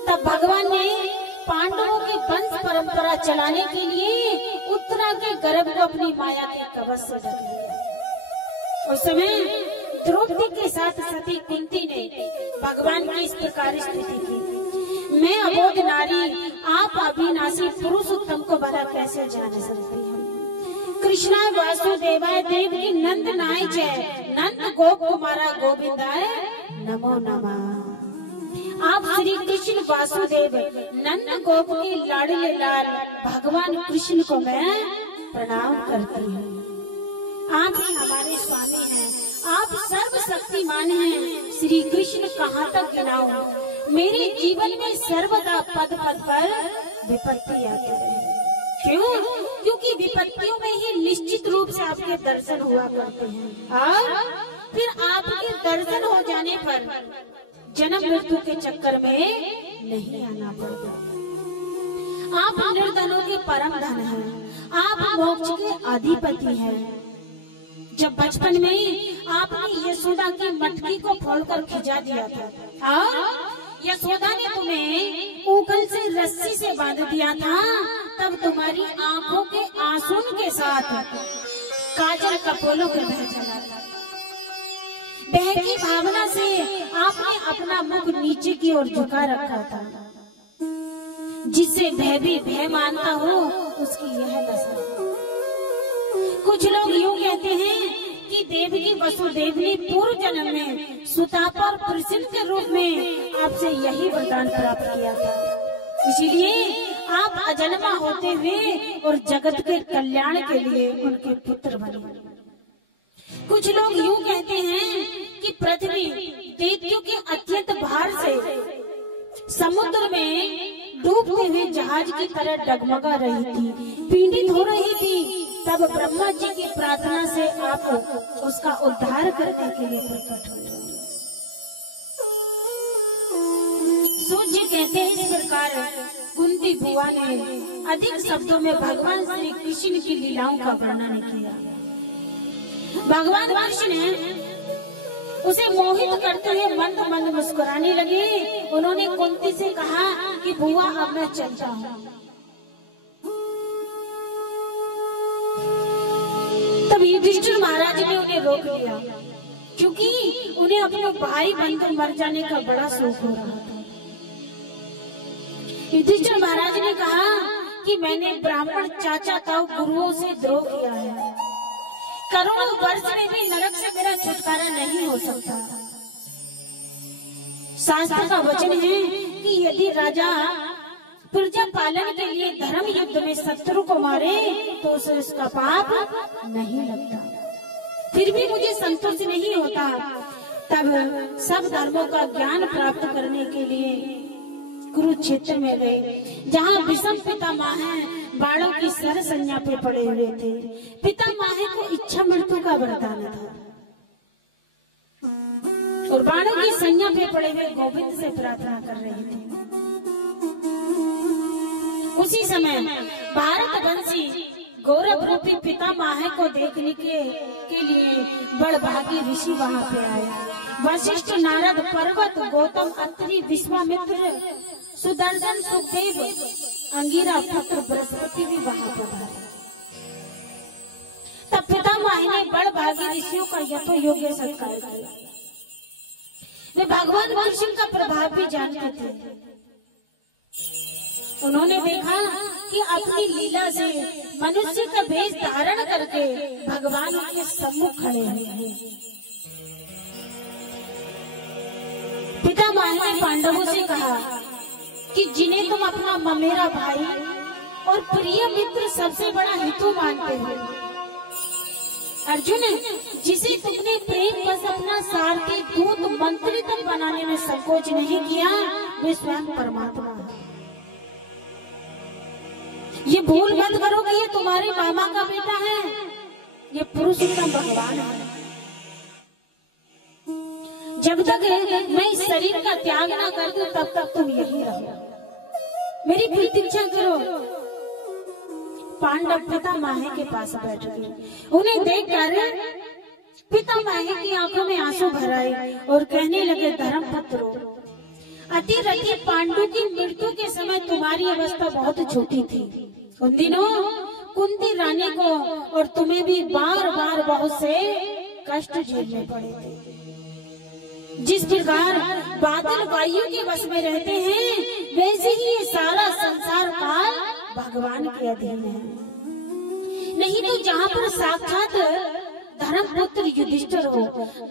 तब भगवान ने पांडवों की वंश परंपरा चलाने के लिए उत्तरा के गर्भ को अपनी माया के कवच से ढक लिया। उस समय द्रौपदी के साथ सती कुंती ने भगवान की इस प्रकार स्तुति की, मैं अबोध नारी आप अविनाशी पुरुषोत्तम को भला कैसे जान सकती है। कृष्णा वासुदेवाय देव की नंद नाय जय, नंद गोप कुमारा गोविंदाय नमो नमः। आप श्री कृष्ण वासुदेव नंद गोप के लाडले लाल भगवान कृष्ण को मैं प्रणाम करती हूँ। आप ही हमारे स्वामी हैं, आप सर्वशक्तिमान हैं। श्री कृष्ण कहाँ तक गिनाऊं, मेरे जीवन में सर्वदा पद पद पर विपत्ति आती है। क्यों? क्योंकि विपत्तियों में ही निश्चित रूप से आपके दर्शन हुआ करते हैं और फिर आपके दर्शन हो जाने पर जन्म मृत्यु के चक्कर में नहीं आना पड़ता। आप निर्धनों के परम धन हैं, आप मोक्ष के अधिपति हैं। जब बचपन में आपने यशोदा की मटकी को फोड़कर खिंचा दिया था और यशोदा ने तुम्हें ऊखल से रस्सी से बांध दिया था, तब तुम्हारी आंखों के आंसू के साथ काजल कपोलों में बह चला था। बह की भावना से आपने अपना मुख नीचे की ओर झुका रखा था। जिससे भय भी भय मानता हो उसकी यह दशा। कुछ लोग यूँ कहते हैं कि देवकी वसुदेव ने पूर्व जन्म में सुतापा और प्रसिद्ध के रूप में आपसे यही वरदान प्राप्त किया था, इसीलिए आप अजन्मा होते हुए और जगत के कल्याण के लिए उनके पुत्र बने। कुछ लोग यूँ कहते हैं कि पृथ्वी दैत्यों के अत्यंत भार से समुद्र में डूबते हुए जहाज की तरह डगमगा रही थी, पीड़ित हो रही थी। तब ब्रह्मा जी की प्रार्थना से आप उसका उद्धार करने के लिए प्रकट हुए। सूर्य कहते हैं इस प्रकार कुंती बुआ ने अधिक शब्दों में भगवान श्री कृष्ण की लीलाओं का वर्णन किया। भगवान कृष्ण उसे मोहित करते हुए मंद मंद मुस्कुराने लगे। उन्होंने कुंती से कहा कि बुआ अब मैं चलता हूँ। तब युधिष्ठिर महाराज ने उन्हें रोक लिया, क्योंकि उन्हें अपने भाई बंधु मर जाने का बड़ा शौक हो रहा था। युधिष्ठिर महाराज ने कहा कि मैंने ब्राह्मण चाचा ताऊ गुरुओं से द्रोह किया है, करोड़ों वर्ष में भी नरक से मेरा छुटकारा नहीं हो सकता। शास्त्र का वचन है कि यदि राजा प्रजा पालन के लिए धर्म युद्ध में शत्रु को मारे तो उसे उसका पाप नहीं लगता। फिर भी मुझे संतोष नहीं होता। तब सब धर्मों का ज्ञान प्राप्त करने के लिए कुरुक्षेत्र में गए, जहाँ विषम पितामह बाणों की सर संज्ञा पे पड़े हुए थे। पितामह को इच्छा मृत्यु का वरदान था और बाणों की संज्ञा पे पड़े हुए गोविंद से प्रार्थना कर रहे थे। उसी समय भारतवंशी गौरव रूपी पितामह को देखने के लिए बड़भागी ऋषि वहाँ पे आए। वशिष्ठ, नारद, पर्वत, गौतम, अत्रि, विश्वामित्र, सुदर्शन, सुखदेव, अंगिरा पुत्र बृहस्पति भी वहाँ पर आए। तब पितामह ने बड़भागी ऋषियों का यथोयोग्य सत्कार किया। वे भगवान कृष्ण का प्रभाव भी जानते थे। उन्होंने देखा कि अपनी लीला से मनुष्य का भेष धारण करके भगवान के सम्मुख खड़े हुए हैं। पितामह ने पांडवों से कहा कि जिन्हें तुम अपना ममेरा भाई और प्रिय मित्र सबसे बड़ा हितु मानते हो, अर्जुन जिसे तुमने प्रेम बस अपना अपना सारथी दूत मंत्रित बनाने में संकोच नहीं किया, वे स्वयं परमात्मा है। ये भूल मत करो कि ये तुम्हारे मामा का बेटा है, ये पुरुषोत्तम भगवान है। जब तक मैं इस शरीर का त्याग ना कर दूं तब तक तुम यही रहो, मेरी प्रतीक्षा करो। पांडव पितामह के पास बैठ गए। उन्हें देखकर पितामह की आंखों में आंसू भर आए और कहने लगे, धर्मपुत्रो, अति रति पांडु की मृत्यु के समय तुम्हारी अवस्था बहुत छोटी थी। उन दिनों कुंती रानी को और तुम्हें भी बार बार बहुत से कष्ट झेलने पड़े थे। जिस प्रकार बादल वायु के वश में रहते हैं, वैसे ही ये सारा संसार काल भगवान के अधीन है। नहीं तो जहाँ पर साक्षात धर्मपुत्र युधिष्ठिर हो,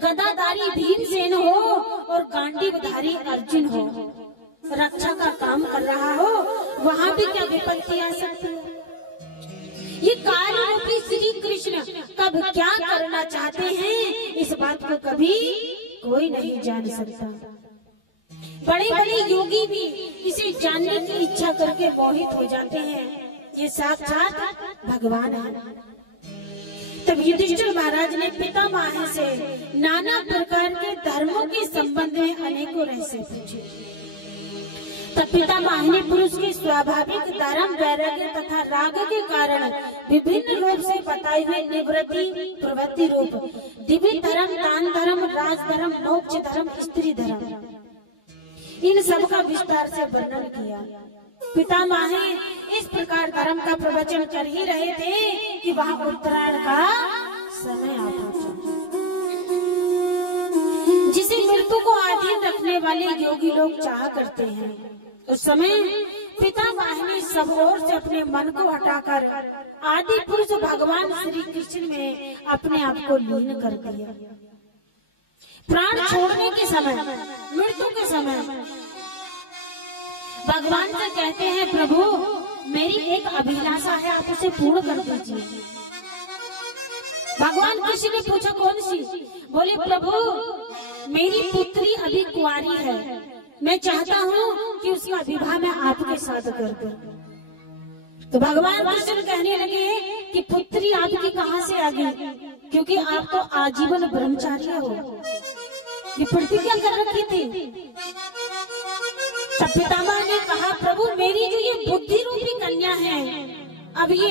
गदाधारी भीमसेन हो और गांडीवधारी अर्जुन हो, रक्षा का काम कर रहा हो, वहाँ भी क्या विपत्ति आ सकती है? ये काल रूपी श्री कृष्ण कब क्या करना चाहते हैं, इस बात को कभी कोई नहीं जान सकता। बड़े बड़े योगी भी इसे जानने की इच्छा करके मोहित हो जाते हैं। ये साक्षात भगवान है। तब युधिष्ठिर महाराज ने पितामह से नाना प्रकार के धर्मों के संबंध में अनेकों रहस्य पूछे। तब पितामह ने पुरुष के स्वाभाविक धर्म, वैराग्य तथा राग के कारण विभिन्न रूप से बताए हुए निवृत्ति, प्रवृत्ति रूप दिव्य धर्म, दान धर्म, राज धर्म, मोक्ष धर्म, स्त्री धर्म, इन सब का विस्तार से वर्णन किया। पितामह इस प्रकार धर्म का प्रवचन कर ही रहे थे कि वहाँ उत्तरायण का समय आ पहुंचा। जिसे मृत्यु को अधीन रखने वाले योगी लोग चाह करते हैं, उस समय पितामह ने सब ओर से अपने मन को हटाकर आदि पुरुष भगवान श्री कृष्ण में अपने आप को लीन कर दिया। प्राण छोड़ने के समय, मृत्यु के समय भगवान से कहते हैं, प्रभु मेरी एक अभिलाषा है, आप उसे पूर्ण कर दीजिए। भगवान कृष्ण ने पूछा, कौन सी? बोले, प्रभु मेरी पुत्री अभी कुंवारी है, मैं चाहता हूँ कि उसका विवाह मैं आपके साथ कर दूं। तो भगवान कृष्ण कहने लगे कि पुत्री आपकी कहाँ से आ गई, क्योंकि आप तो आजीवन ब्रह्मचारी हो, ये प्रतिज्ञा कर रखी थी। तब पितामह ने कहा, प्रभु मेरी जो ये बुद्धि रूपी कन्या है, अब ये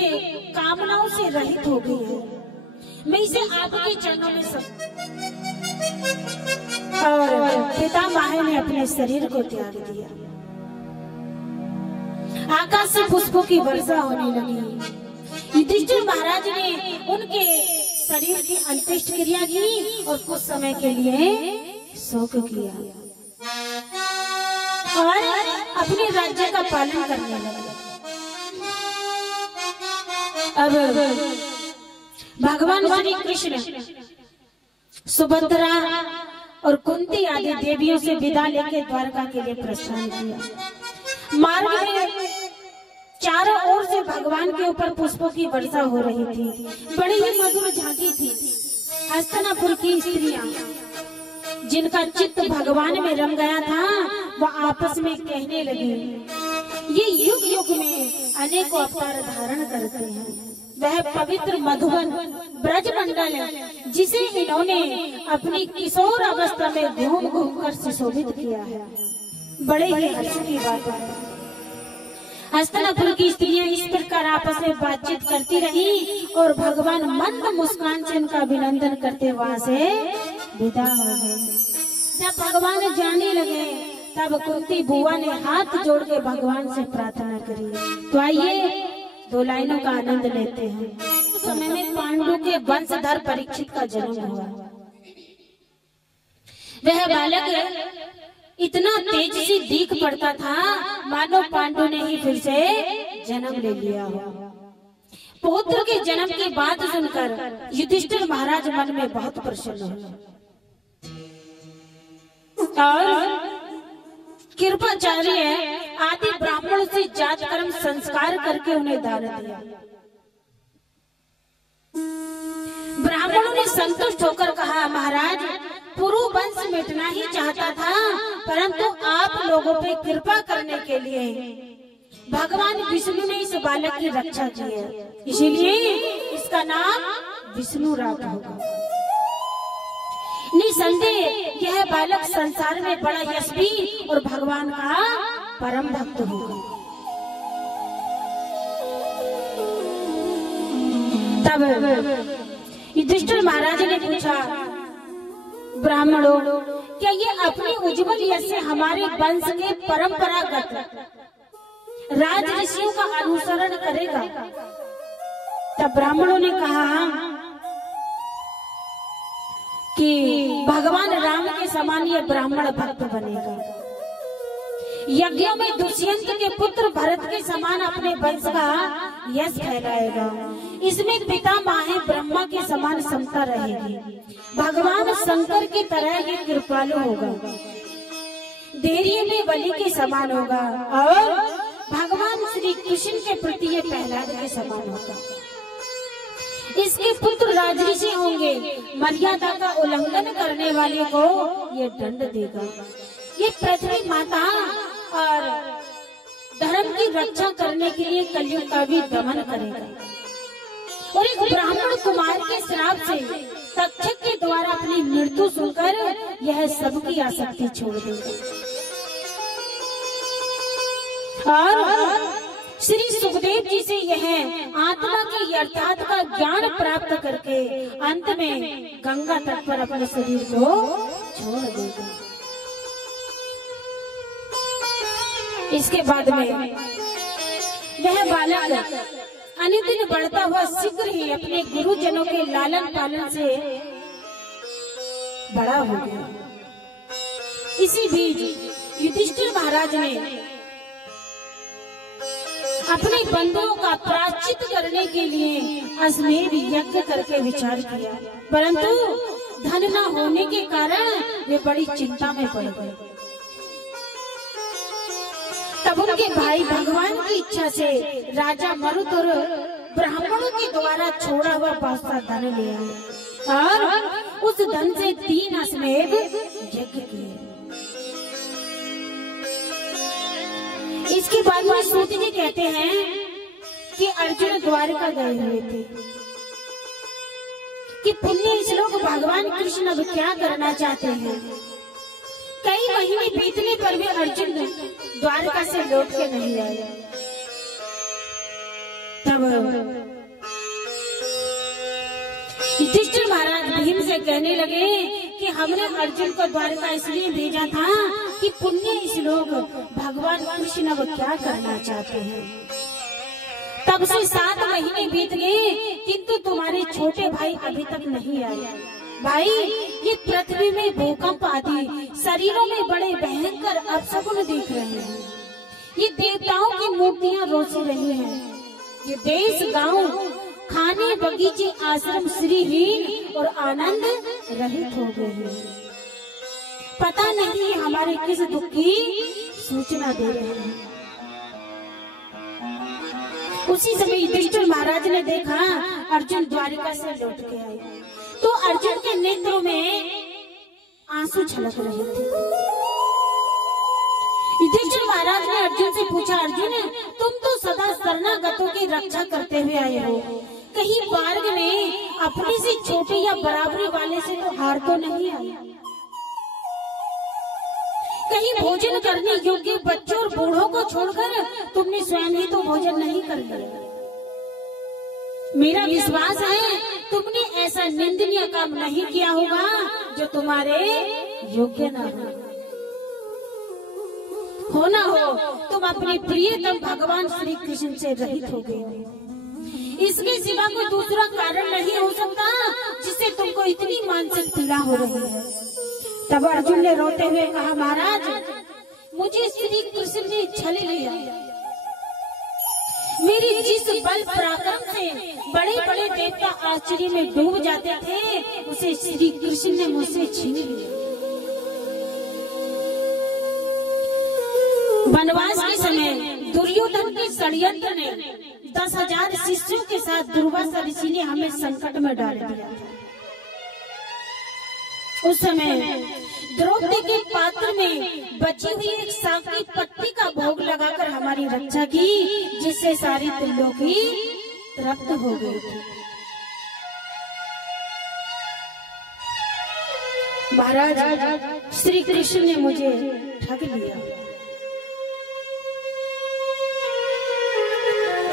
कामनाओं से रहित हो गई है, मैं इसे आपके चरणों में सब। और पितामह ने अपने शरीर को त्याग दिया। आकाश से पुष्पों की वर्षा होने लगी। युधिष्ठिर महाराज ने उनके शरीर की अंत्येष्ट क्रिया की और कुछ समय के लिए शोक किया और अपने राज्य का पालन करने लगे। अब भगवान श्री कृष्ण सुभद्रा और कुंती आदि देवियों से विदा लेके द्वारका के लिए प्रस्थान किया। मार्ग में चारों ओर से भगवान के ऊपर पुष्पों की वर्षा हो रही थी। बड़ी ही मधुर झांकी थी। हस्तिनापुर की स्त्रियां जिनका चित्त भगवान में रम गया था, वह आपस में कहने लगी, ये युग युग में अनेकों अवतार धारण करते हैं। वह पवित्र मधुबन ब्रजमंडल जिसे इन्होंने अपनी किशोर अवस्था में घूम घूम कर सुशोभित किया है, बड़े ही हर्ष की बात है। हस्तिनापुर की स्त्रियां इस प्रकार आपस में बातचीत करती रही और भगवान मंद मुस्कान से उनका अभिनंदन करते वहां से विदा हो गए। जब भगवान जाने लगे तब कुंती बुआ ने हाथ जोड़ के भगवान से प्रार्थना करी। तो आइए दो लाइनों का आनंद लेते हैं। उस समय में पांडु के वंशधर परीक्षित का जन्म हुआ। वह बालक इतना तेज से दीख पड़ता था मानो पांडु ने ही फिर से जन्म ले लिया हो। पुत्र के जन्म की बात सुनकर युधिष्ठिर महाराज मन में बहुत प्रसन्न हुए और कृपाचार्य आदि ब्राह्मणों से जात कर्म संस्कार करके उन्हें दान दिया। ब्राह्मणों ने संतुष्ट होकर कहा, महाराज मिटना ही चाहता था, परंतु आप लोगों पे कृपा करने के लिए भगवान विष्णु ने इस बालक की रक्षा की है, इसीलिए इसका नाम विष्णु रात होगा। निसंदेह यह बालक संसार में बड़ा यशस्वी और भगवान का परम भक्त होगा। तब युधिष्ठिर महाराज ने पूछा, ब्राह्मणों, क्या ये अपनी उज्जवल यश से हमारे वंश के परंपरागत राज ऋषियों का अनुसरण करेगा? तब ब्राह्मणों ने कहा कि भगवान राम के समान ये ब्राह्मण भक्त बनेगा, यज्ञों में दुष्यंत के पुत्र भरत के समान अपने वंश का यश फैलाएगा, इसमें पितामह ब्रह्मा के समान समता रहेगी, भगवान शंकर की तरह ये कृपालु होगा, धैर्य में बलि के समान होगा और भगवान श्री कृष्ण के प्रति ये प्रहलाद के समान होगा। इसके पुत्र राजऋषि होंगे, मर्यादा का उल्लंघन करने वाले को ये दंड देगा, ये पृथ्वी माता और धर्म की रक्षा करने के लिए कलयुग का भी दमन करेगा, और एक ब्राह्मण कुमार के श्राप से तक्षक के द्वारा अपनी मृत्यु सुनकर यह सबकी आसक्ति छोड़ देगा। और श्री सुखदेव जी से यह आत्मा के यथार्थ का ज्ञान प्राप्त करके अंत में गंगा तट पर अपने शरीर को छोड़ देगा। इसके बाद में वह बालक अनुदिन बढ़ता हुआ शीघ्र ही अपने गुरुजनों के लालन पालन से बड़ा हो गया। इसी बीच युधिष्ठिर महाराज ने अपने बंधुओं का प्रायश्चित करने के लिए अश्वमेध यज्ञ करके विचार किया, परंतु धन न होने के कारण वे बड़ी चिंता में पड़ गए। तब उनके भाई भगवान की इच्छा से राजा मरुत और ब्राह्मणों के द्वारा छोड़ा हुआ बासा धन ले आए और उस धन से 3 अश्वमेध यज्ञ किए। इसके बाद में सूत जी कहते हैं कि अर्जुन द्वारका गए हुए थे कि पुण्य श्लोक भगवान कृष्ण अब क्या करना चाहते हैं। कई महीने बीतने पर भी अर्जुन द्वारका से लौट के नहीं आए। तब युधिष्ठिर महाराज भीम से कहने लगे कि हमने अर्जुन को द्वारका इसलिए भेजा था कि पुण्य श्लोक भगवान कृष्ण अब क्या करना चाहते हैं। तब से 7 महीने बीत गए, किंतु तुम्हारे छोटे भाई अभी तक नहीं आए। भाई, ये पृथ्वी में भूकंप आदि शरीरों में बड़े भयंकर अपशकुन दिख रहे हैं। ये देवताओं की मूर्तियां रोसी रही हैं। ये देश गांव खाने बगीचे आश्रम श्रीहीन और आनंद रहित हो गए हैं। पता नहीं हमारे किस दुख की सूचना दे रहे हैं। उसी समय युधिष्ठिर महाराज ने देखा अर्जुन द्वारिका से लौट के आए, तो अर्जुन के नेत्रों में आंसू छलक रहे थे। युधिष्ठिर महाराज ने अर्जुन से पूछा, अर्जुन, तुम तो सदा शरणागतों की रक्षा करते हुए आए हो, कहीं मार्ग में अपने से छोटे या बराबरी वाले से तो हार तो नहीं आए? कहीं भोजन करने योग्य बच्चों और बूढ़ों को छोड़कर तुमने स्वयं ही तो भोजन नहीं कर लिया। मेरा विश्वास है तुमने ऐसा निंदनीय काम नहीं किया होगा जो तुम्हारे योग्य न हो ना हो तुम अपने प्रियतम भगवान श्री कृष्ण से रहित हो गए। इसके सिवा कोई दूसरा कारण नहीं हो सकता जिससे तुमको इतनी मानसिक पीड़ा हो रही है। तब अर्जुन ने रोते हुए कहा, महाराज, मुझे श्री कृष्ण ने छल लिया। मेरी जिस बल पराक्रम से बड़े बड़े देवता आश्चर्य में डूब जाते थे, उसे श्री कृष्ण ने मुझसे छीन लिया। वनवास के समय दुर्योधन के षड्यंत्र ने 10,000 शिष्यों के साथ दुर्वासा ऋषि ने हमें संकट में डाल दिया। उस समय द्रौपदी के पात्र में बची हुई एक सांप की पत्ती का भोग लगाकर हमारी रक्षा की, जिससे सारी त्रिलोकी तृप्त हो गई थी। महाराज श्री कृष्ण ने मुझे ठग लिया।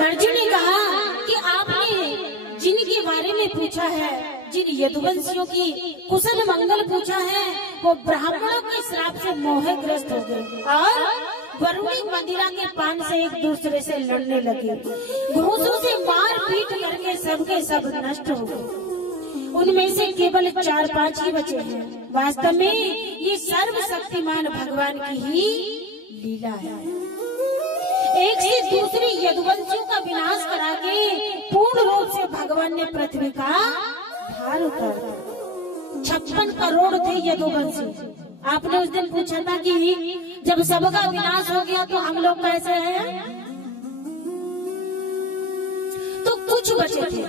अर्जुन ने कहा कि आपने जिनके बारे में पूछा है, जिन यदुवंशियों की कुशल मंगल पूछा है, वो ब्राह्मणों के श्राप से मोहग्रस्त हो गए और वरुणी मंदिरा के पान से एक दूसरे से लड़ने लगे। घूसों से मार पीट करके सबके सब नष्ट हो गए। उनमें से केवल 4-5 ही बचे हैं। वास्तव में ये सर्वशक्तिमान भगवान की ही लीला है। एक से दूसरे यदुवंशियों का विनाश करा के पूर्ण रूप से भगवान ने पृथ्वी का भार उतार दिया। 56 करोड़ थे यदुवंशी। आपने उस दिन पूछा था कि जब सबका विनाश हो गया तो हम लोग कैसे हैं? तो कुछ बचे थे,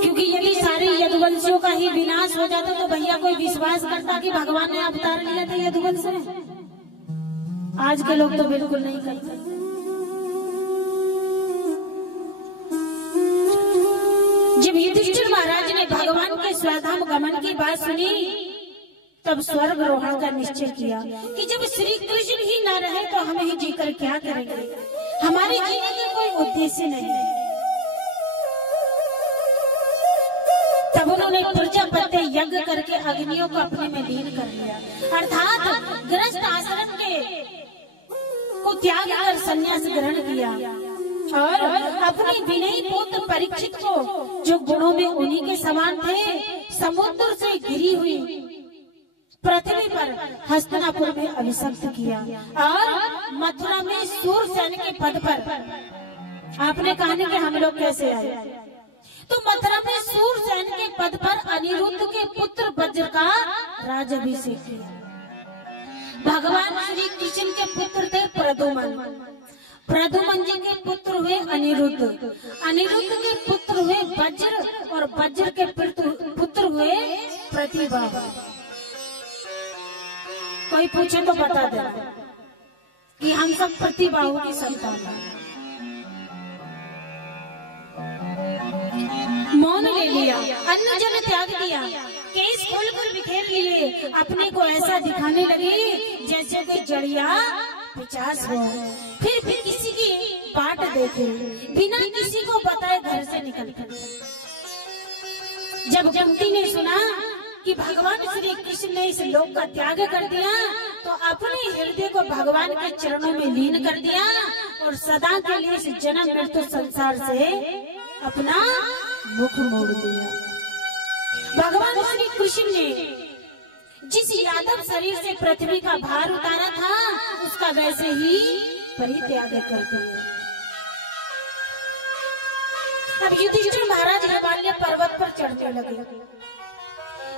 क्योंकि यदि सारे यदुवंशियों का ही विनाश हो जाता तो भैया कोई विश्वास करता कि भगवान ने अवतार लिया था यदुवंश में? आज के लोग तो बिल्कुल नहीं करते। जब युधिष्ठिर महाराज ने भगवान के स्वधाम गमन की बात सुनी, तब स्वर्ग रोहण का निश्चय किया कि जब श्री कृष्ण ही न रहे तो हम ही जीकर क्या करेंगे? हमारे जीने का कोई उद्देश्य नहीं है। तब उन्होंने प्रजापत्य यज्ञ करके अग्नियों को अपने में लीन कर लिया, अर्थात गृहस्थ आश्रम के को त्याग कर संन्यास ग्रहण किया और अपने विनयी पुत्र परीक्षित को, जो गुणों में उन्हीं के समान थे, समुद्र से घिरी हुई पृथ्वी पर हस्तिनापुर में अभिषिक्त किया और मथुरा में सूरसेन के पद पर। आपने कहा कि हम लोग कैसे आए? तो मथुरा में सूरसेन के पद पर अनिरुद्ध के पुत्र वज्र का राजाभिषेक किया। भगवान श्री कृष्ण के पुत्र थे प्रद्युम्न, प्रद्युम्न जी के पुत्र हुए अनिरुद्ध, अनिरुद्ध के पुत्र हुए वज्र और वज्र के पुत्र हुए प्रतिबाहु। कोई पूछे तो बता देना कि हम सब प्रतिबाहु की संतान हैं। मौन ले लिया, अन्न जल त्याग दिया, केस खोलकर बिखेर लिए, अपने को ऐसा दिखाने लगे जैसे कोई जड़िया 50 हो। फिर किसी की बाट देखे, बिना किसी को बताए घर से निकल पड़े। जब कुंती ने सुना कि भगवान श्री कृष्ण ने इस लोक का त्याग कर दिया, तो अपने हृदय को भगवान के चरणों में लीन कर दिया और सदा के लिए इस जन्म मृत्यु संसार से अपना मुख मोड़ दिया। भगवान श्री कृष्ण ने जिस यादव शरीर से पृथ्वी का भार उतारा था, उसका वैसे ही परित्याग कर दिया। अब युधिष्ठिर महाराज हिमालय पर्वत पर चढ़ने लगे।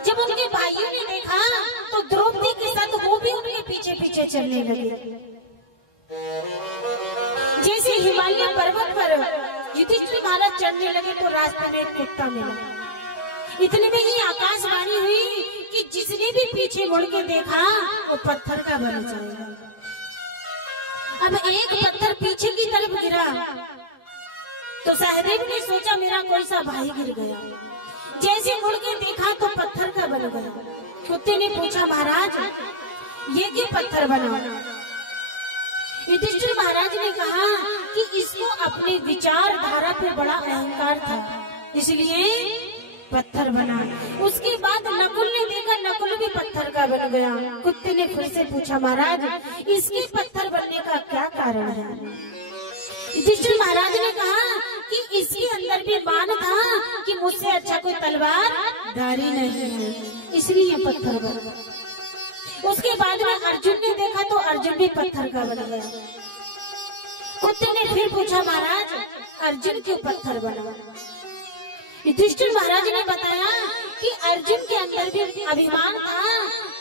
जब उनके भाइयों ने देखा तो द्रौपदी के साथ वो भी उनके पीछे पीछे चलने लगे। जैसे हिमालय पर्वत पर युधिष्ठिर महाराज चढ़ने लगे तो रास्ते में एक कुत्ता मिला। इतने में ही आकाशवाणी हुई कि जिसने भी पीछे मुड़ के देखा वो पत्थर का बन जाएगा। अब एक पत्थर पीछे की तरफ गिरा तो सहदेव ने सोचा मेरा कोई सा भाई गिर गया। जैसे मुड़ के देखा तो पत्थर का बन गया। कुत्ते ने पूछा महाराज ये क्या पत्थर बना? युधिष्ठिर महाराज ने कहा कि इसको अपने विचारधारा पे बड़ा अहंकार था, इसलिए पत्थर बना। उसके बाद नकुल ने देखा, नकुल भी पत्थर का बन गया। कुत्ते ने फिर से पूछा महाराज इसके पत्थर बनने का क्या कारण है? युधिष्ठिर महाराज ने कहा कि इसके अंदर भी मान था कि मुझसे अच्छा कोई तलवार धारी नहीं है, इसलिए पत्थर बना। उसके बाद में अर्जुन ने देखा तो अर्जुन भी पत्थर का बन गया। कुत्ते ने फिर पूछा महाराज अर्जुन क्यों पत्थर बना? युधिष्ठिर महाराज ने बताया कि अर्जुन के अंदर भी अभिमान था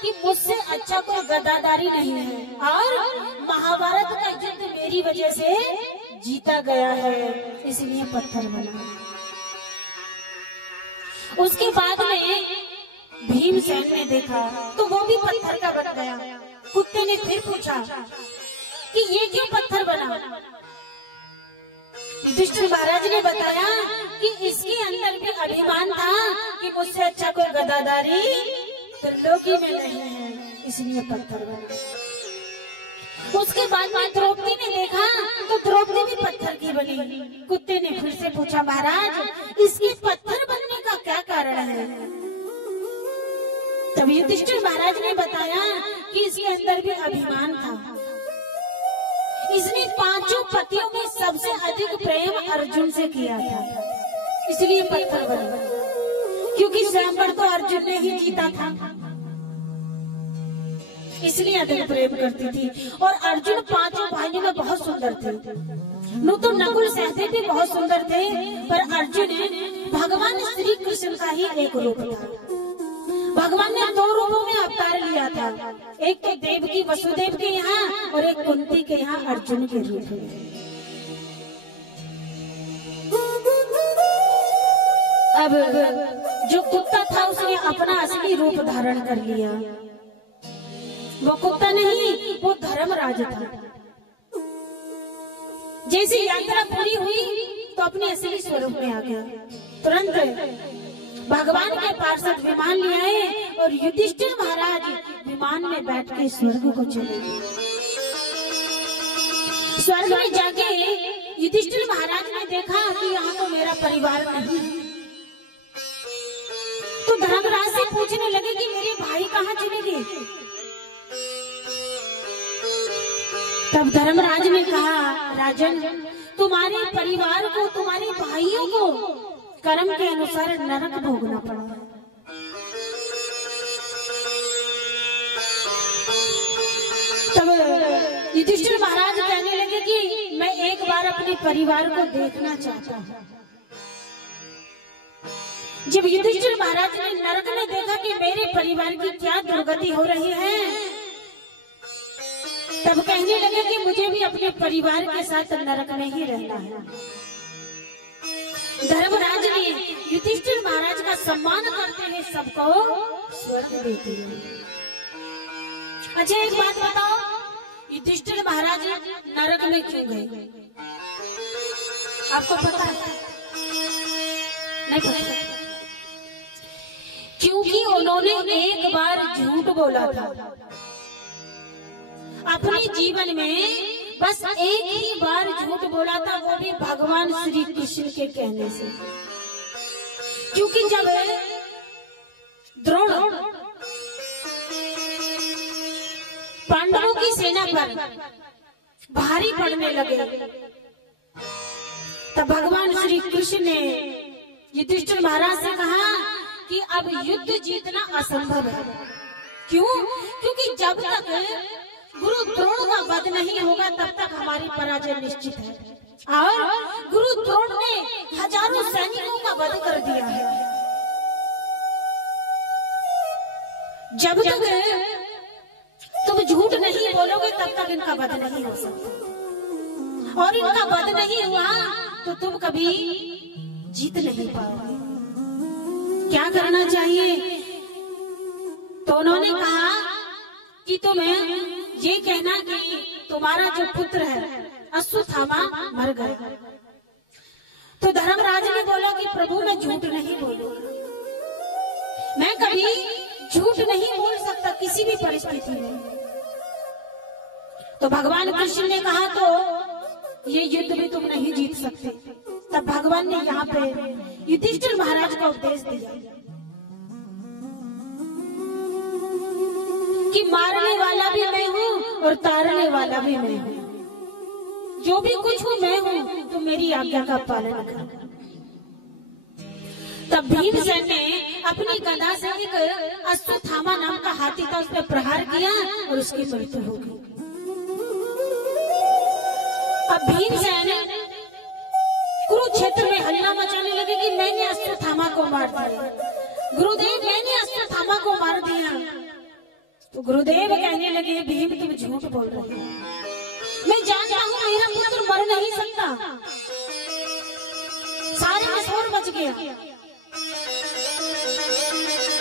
कि मुझसे अच्छा कोई गदादारी नहीं है और महाभारत का युद्ध मेरी वजह से जीता गया है, इसलिए पत्थर बना। उसके बाद में भीमसेन ने देखा तो वो भी पत्थर का बन गया। कुत्ते ने फिर पूछा कि ये क्यों पत्थर बना? युधिष्ठिर महाराज ने बताया कि इसके अंदर भी अभिमान था कि मुझसे अच्छा कोई गदाधारी त्रिलोकी में नहीं है, इसलिए पत्थर बना। उसके बाद में द्रौपदी ने देखा तो द्रौपदी भी पत्थर की बनी। कुत्ते ने फिर से पूछा, महाराज इसके पत्थर बनने का क्या कारण है? तब युधिष्ठिर महाराज ने बताया कि इसके अंदर भी अभिमान था। इसने 5 पतियों में सबसे अधिक प्रेम अर्जुन से किया था, इसलिए पत्थर बना। क्योंकि स्वयंवर तो अर्जुन ने ही जीता था, इसलिए अधिक प्रेम करती थी। और अर्जुन 5 भाइयों में बहुत सुंदर थे। नु तो नकुल सहदेव भी बहुत सुंदर थे, पर अर्जुन भगवान श्री कृष्ण का ही एक रूप था। भगवान ने 2 रूपों में अवतार लिया था, एक तो देवकी वसुदेव के यहाँ और एक कुंती के यहाँ अर्जुन के रूप में। अब जो कुत्ता था उसने अपना असली रूप धारण कर लिया। वो कुत्ता नहीं, वो धर्मराज था। जैसे यात्रा पूरी हुई तो अपने असली स्वरूप में आ गया। तुरंत भगवान के पार्षद विमान ले आए और युधिष्ठिर महाराज विमान में बैठ के स्वर्ग को चले गए। स्वर्ग में जाके युधिष्ठिर महाराज ने देखा कि यहाँ तो मेरा परिवार नहीं है। तो धर्मराज से पूछने लगे कि मेरे भाई कहाँ चले गए? तब धर्मराज ने कहा, राजन तुम्हारे परिवार को, तुम्हारे भाइयों को कर्म के अनुसार नरक भोगना पड़ा। तब युधिष्ठिर महाराज कहने लगे कि मैं एक बार अपने परिवार को देखना चाहता हूँ। जब युधिष्ठिर महाराज ने नरक में देखा कि मेरे परिवार की क्या दुर्गति हो रही है, तब कहने लगे कि मुझे भी अपने परिवार के साथ नरक में ही रहना है। धर्मराज ने युधिष्ठिर महाराज का सम्मान करते हुए सबको स्वर्ग देते हैं। अच्छा एक बात बताओ, युधिष्ठिर महाराज नरक में क्यों गए? आपको पता है? नहीं पता? क्योंकि उन्होंने एक बार झूठ बोला था। अपने जीवन में बस एक ही बार झूठ बोला था, वो भी भगवान श्री कृष्ण के कहने से। क्योंकि जब द्रोण पांडवों की सेना पर भारी पड़ने लगे, तब भगवान श्री कृष्ण ने युधिष्ठिर महाराज से कहा कि अब युद्ध जीतना असंभव है। क्यों? क्योंकि जब तक गुरु द्रोण का वध नहीं होगा तब तक हमारी पराजय निश्चित है। और गुरु द्रोण ने हजारों सैनिकों का वध कर दिया है। जब तक तुम झूठ नहीं बोलोगे तब तक इनका वध नहीं हो सकता, और इनका वध नहीं हुआ तो तुम कभी जीत नहीं पाओगे। क्या करना चाहिए? तो उन्होंने कहा कि तुम्हें ये कहना कि तुम्हारा जो पुत्र है अश्वत्थामा मर गया। तो धर्मराज ने बोला कि प्रभु मैं झूठ नहीं बोलूंगा, मैं कभी झूठ नहीं बोल सकता किसी भी परिस्थिति में। तो भगवान कृष्ण ने कहा तो ये युद्ध भी तुम नहीं जीत सकते। तब भगवान ने यहाँ पे युधिष्ठिर महाराज का उपदेश दिया कि मारने वाला भी मैं हूँ और तारने वाला भी मैं हूँ। जो भी कुछ हूँ मैं हूँ, तो मेरी आज्ञा का पालन कर। तब भीमसेन ने अपनी गदा से एक अश्वत्थामा नाम का हाथी था, उस पर प्रहार किया और उसकी मृत्यु हो गई। अब भीमसेन कुरुक्षेत्र में हल्ला मचाने लगे कि मैंने अश्वत्थामा को मार दिया, गुरुदेव मैंने अश्वत्थामा को मार दिया। तो गुरुदेव कहने लगे भीम तुम झूठ बोल रहे हो, मैं जानता हूँ मेरा पुत्र मर नहीं सकता। सारे में शोर मच गया।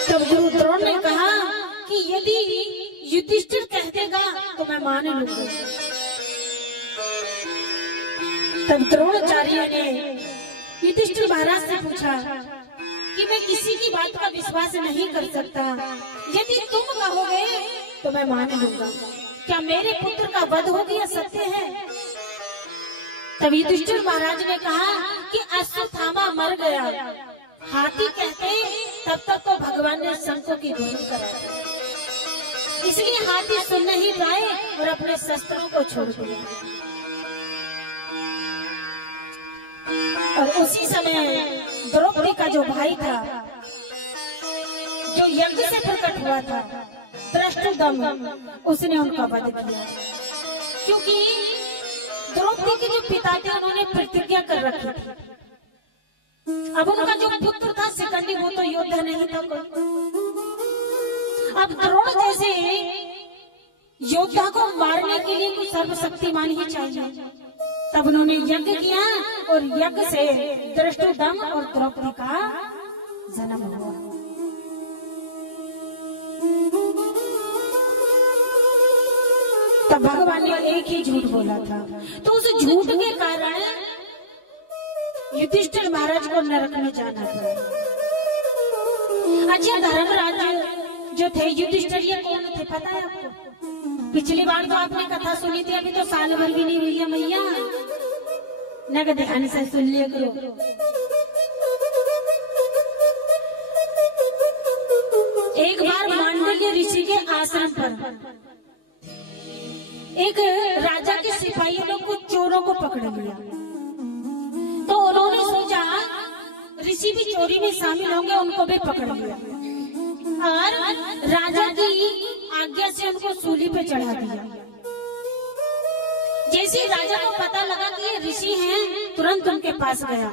तब गुरु द्रोण ने कहा कि यदि युधिष्ठिर कह देगा तो मैं मान लूंगा। तब द्रोणाचार्य ने युधिष्ठिर महाराज से पूछा कि मैं किसी की बात का विश्वास नहीं कर सकता, यदि तुम कहोगे तो मैं मान लूंगा। क्या मेरे पुत्र का वध हो गया सत्य है? तब युधिष्ठिर महाराज ने कहा कि अश्वत्थामा मर गया। हाथी कहते तब तक तो भगवान ने शंखों की ध्वनि करा दी, इसलिए हाथी सुन नहीं पाए और अपने शस्त्रों को छोड़ दिया। और उसी समय द्रौपदी का जो भाई था, जो यज्ञ से प्रकट हुआ था, दृष्टुदम, उसने उनका वध किया। क्योंकि द्रौपदी के जो पिता थे उन्होंने प्रतिज्ञा कर रखी थी। अब उनका जो पुत्र था शिखंडी, वो तो योद्धा नहीं था कोई। अब द्रोण जैसे योद्धा को मारने के लिए कोई सर्वशक्तिमान ही चाहिए। तब उन्होंने यज्ञ किया और यज्ञ से दृष्टुदम और द्रौपदी का जन्म हुआ। तब भगवान ने एक ही झूठ बोला था, तो उस झूठ के कारण युधिष्ठिर महाराज को नरक में जाना था। अच्छा, धर्मराज जो थे युधिष्ठिर, ये कौन थे पता है आपको? पिछली बार तो आपने कथा सुनी थी, अभी तो साल भर भी नहीं हुई है मैया, नग ध्यान से सुन लिया करो। एक बार मांडल्य ऋषि के आश्रम पर एक राजा के सिपाहियों ने कुछ चोरों को पकड़ लिया। तो उन्होंने सोचा ऋषि भी चोरी में शामिल होंगे, उनको भी पकड़ लिया और राजा की आज्ञा से उनको सूली पे चढ़ा दिया। जैसे राजा को पता लगा कि ये ऋषि हैं, तुरंत उनके पास गया,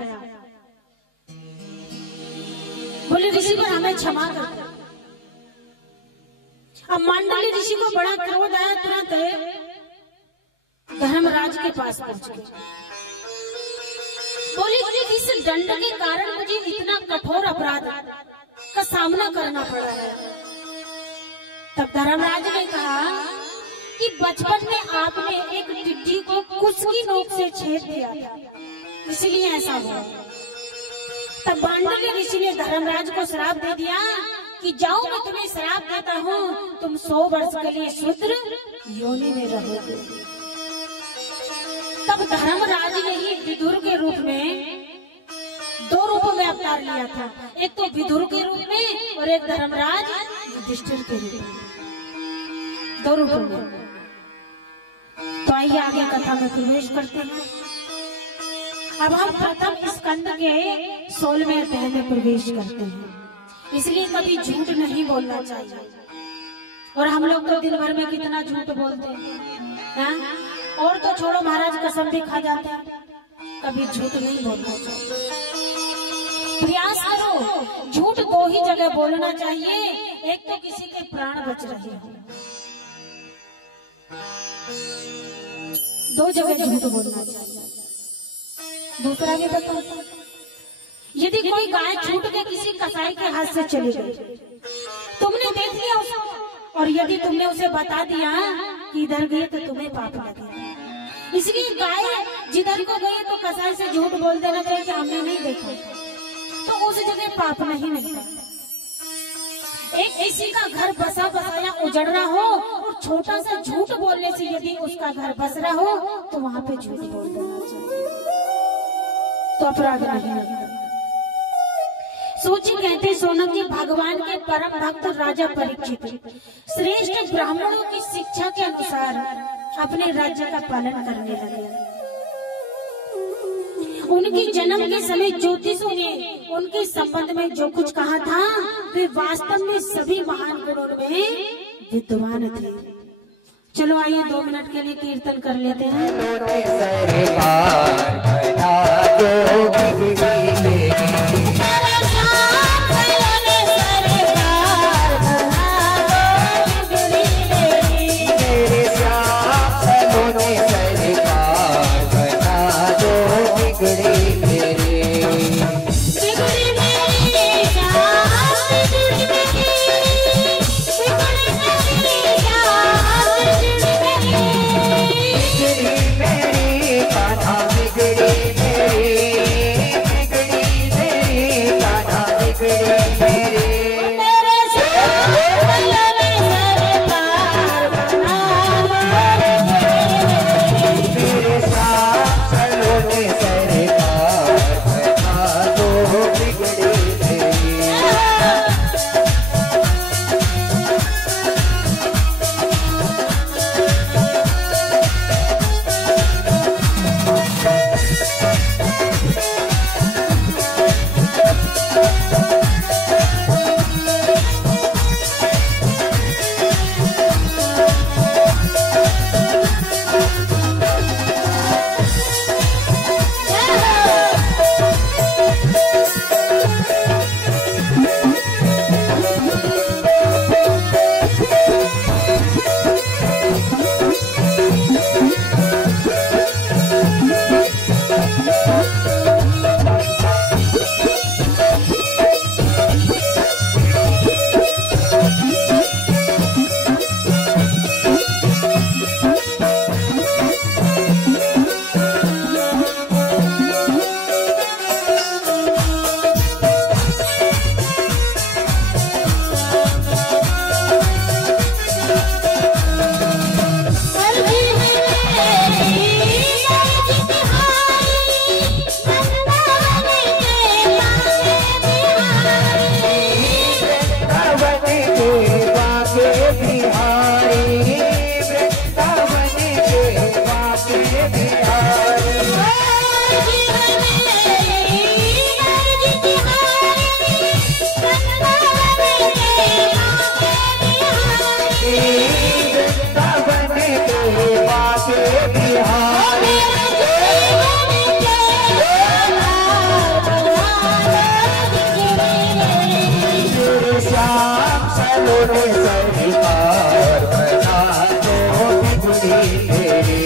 बोले ऋषि पर हमें क्षमा कर। अब मांडल्य ऋषि को बड़ा क्रोध आया, तुरंत धर्मराज के पास पहुंच गए। बोले इस दंड के कारण मुझे इतना कठोर अपराध का सामना करना पड़ा है। तब धर्मराज ने कहा कि बचपन में आपने एक टिड्डी को कुछ की नोक से छेद दिया था, इसलिए ऐसा हुआ। तब मांडल्य ऋषि ने धर्मराज को श्राप दे दिया कि जाओ, मैं तुम्हें श्राप देता हूँ, तुम 100 वर्ष के लिए शूद्र योनि में रहोगे। तब धर्मराज ने ही विदुर के रूप में 2 रूपों में अवतार लिया था, एक तो विदुर के रूप में और एक धर्मराज युधिष्ठिर के रूप में, 2 रूपों में। तो आइए आगे कथा में प्रवेश करते हैं। अब हम प्रथम स्कंद के 16वें अध्याय में प्रवेश करते हैं। इसलिए कभी झूठ नहीं बोलना चाहिए, और हम लोग तो दिन भर में कितना झूठ बोलते हैं, और तो छोड़ो महाराज कसम भी खा जाते हैं। कभी झूठ नहीं बोलना चाहिए। प्रयास करो, झूठ 2 ही जगह बोलना चाहिए, एक तो किसी के प्राण बच रहे हो, 2 जगह झूठ बोलना चाहिए। दूसरा भी बताओ, यदि कोई गाय छूट के किसी कसाई के हाथ से चली गई, तुमने देख लिया उसको, और यदि तुमने उसे बता दिया कि इधर गई तो तुम्हें पाप लगेगा। इसलिए गाय जिधर को गई तो कसाई से झूठ बोल देना चाहिए कि हमने नहीं देखा, तो उस जगह पाप नहीं मिलता। एक किसी का घर बसा बसाया उजड़ रहा हो और छोटा सा झूठ बोलने से यदि उसका घर बस रहा हो तो वहां पे झूठ बोल देना चाहिए, तो अपराध नहीं लगता। सोची कहते सोनक जी, भगवान के परम भक्त राजा परीक्षित श्रेष्ठ ब्राह्मणों की शिक्षा के अनुसार अपने राज्य का पालन करने लगे। उनके जन्म के समय ज्योतिषों ने उनके संबंध में जो कुछ कहा था वे वास्तव में सभी महान गुणों में विद्वान थे। चलो आइए 2 मिनट के लिए कीर्तन कर लेते हैं। बिगड़ी मेरी सलोने सरकार बना दो बिगड़ी तेरी।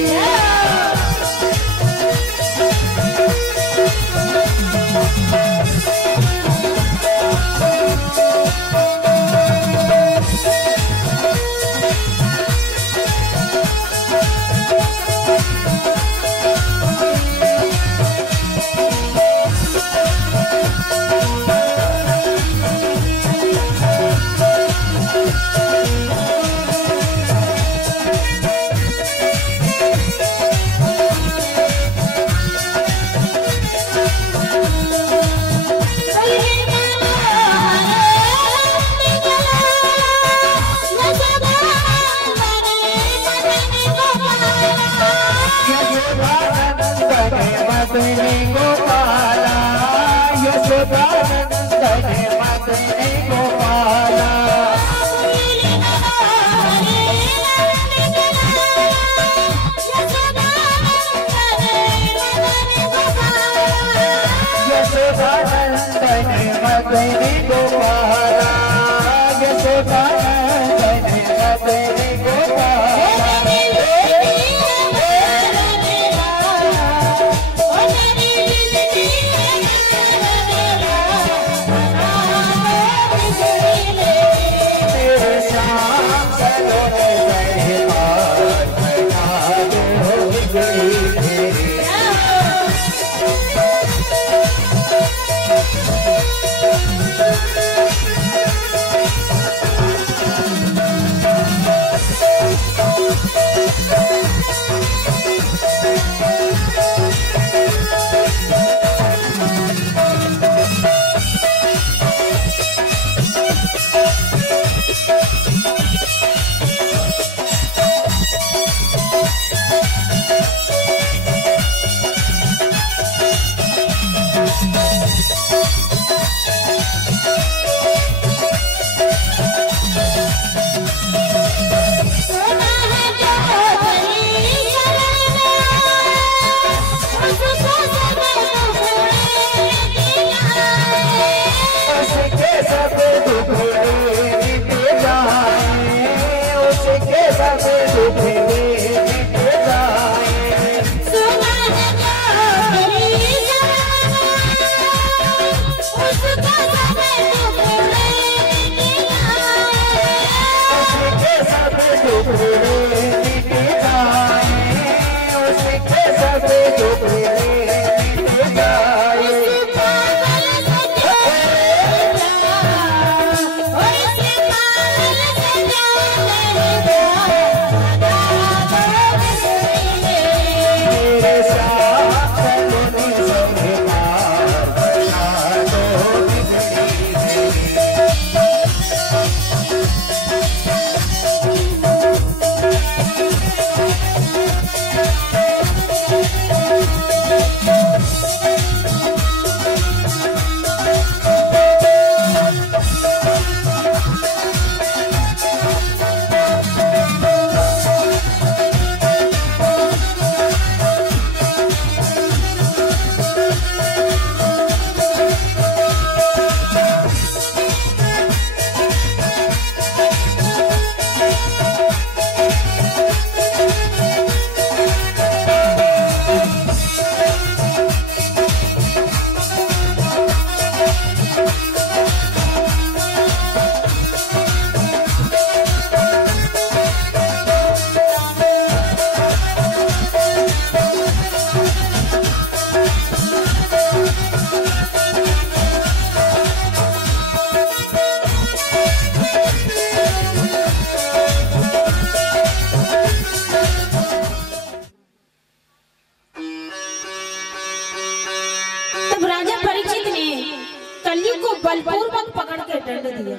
बलपूर्वक पकड़ के दंड दिया।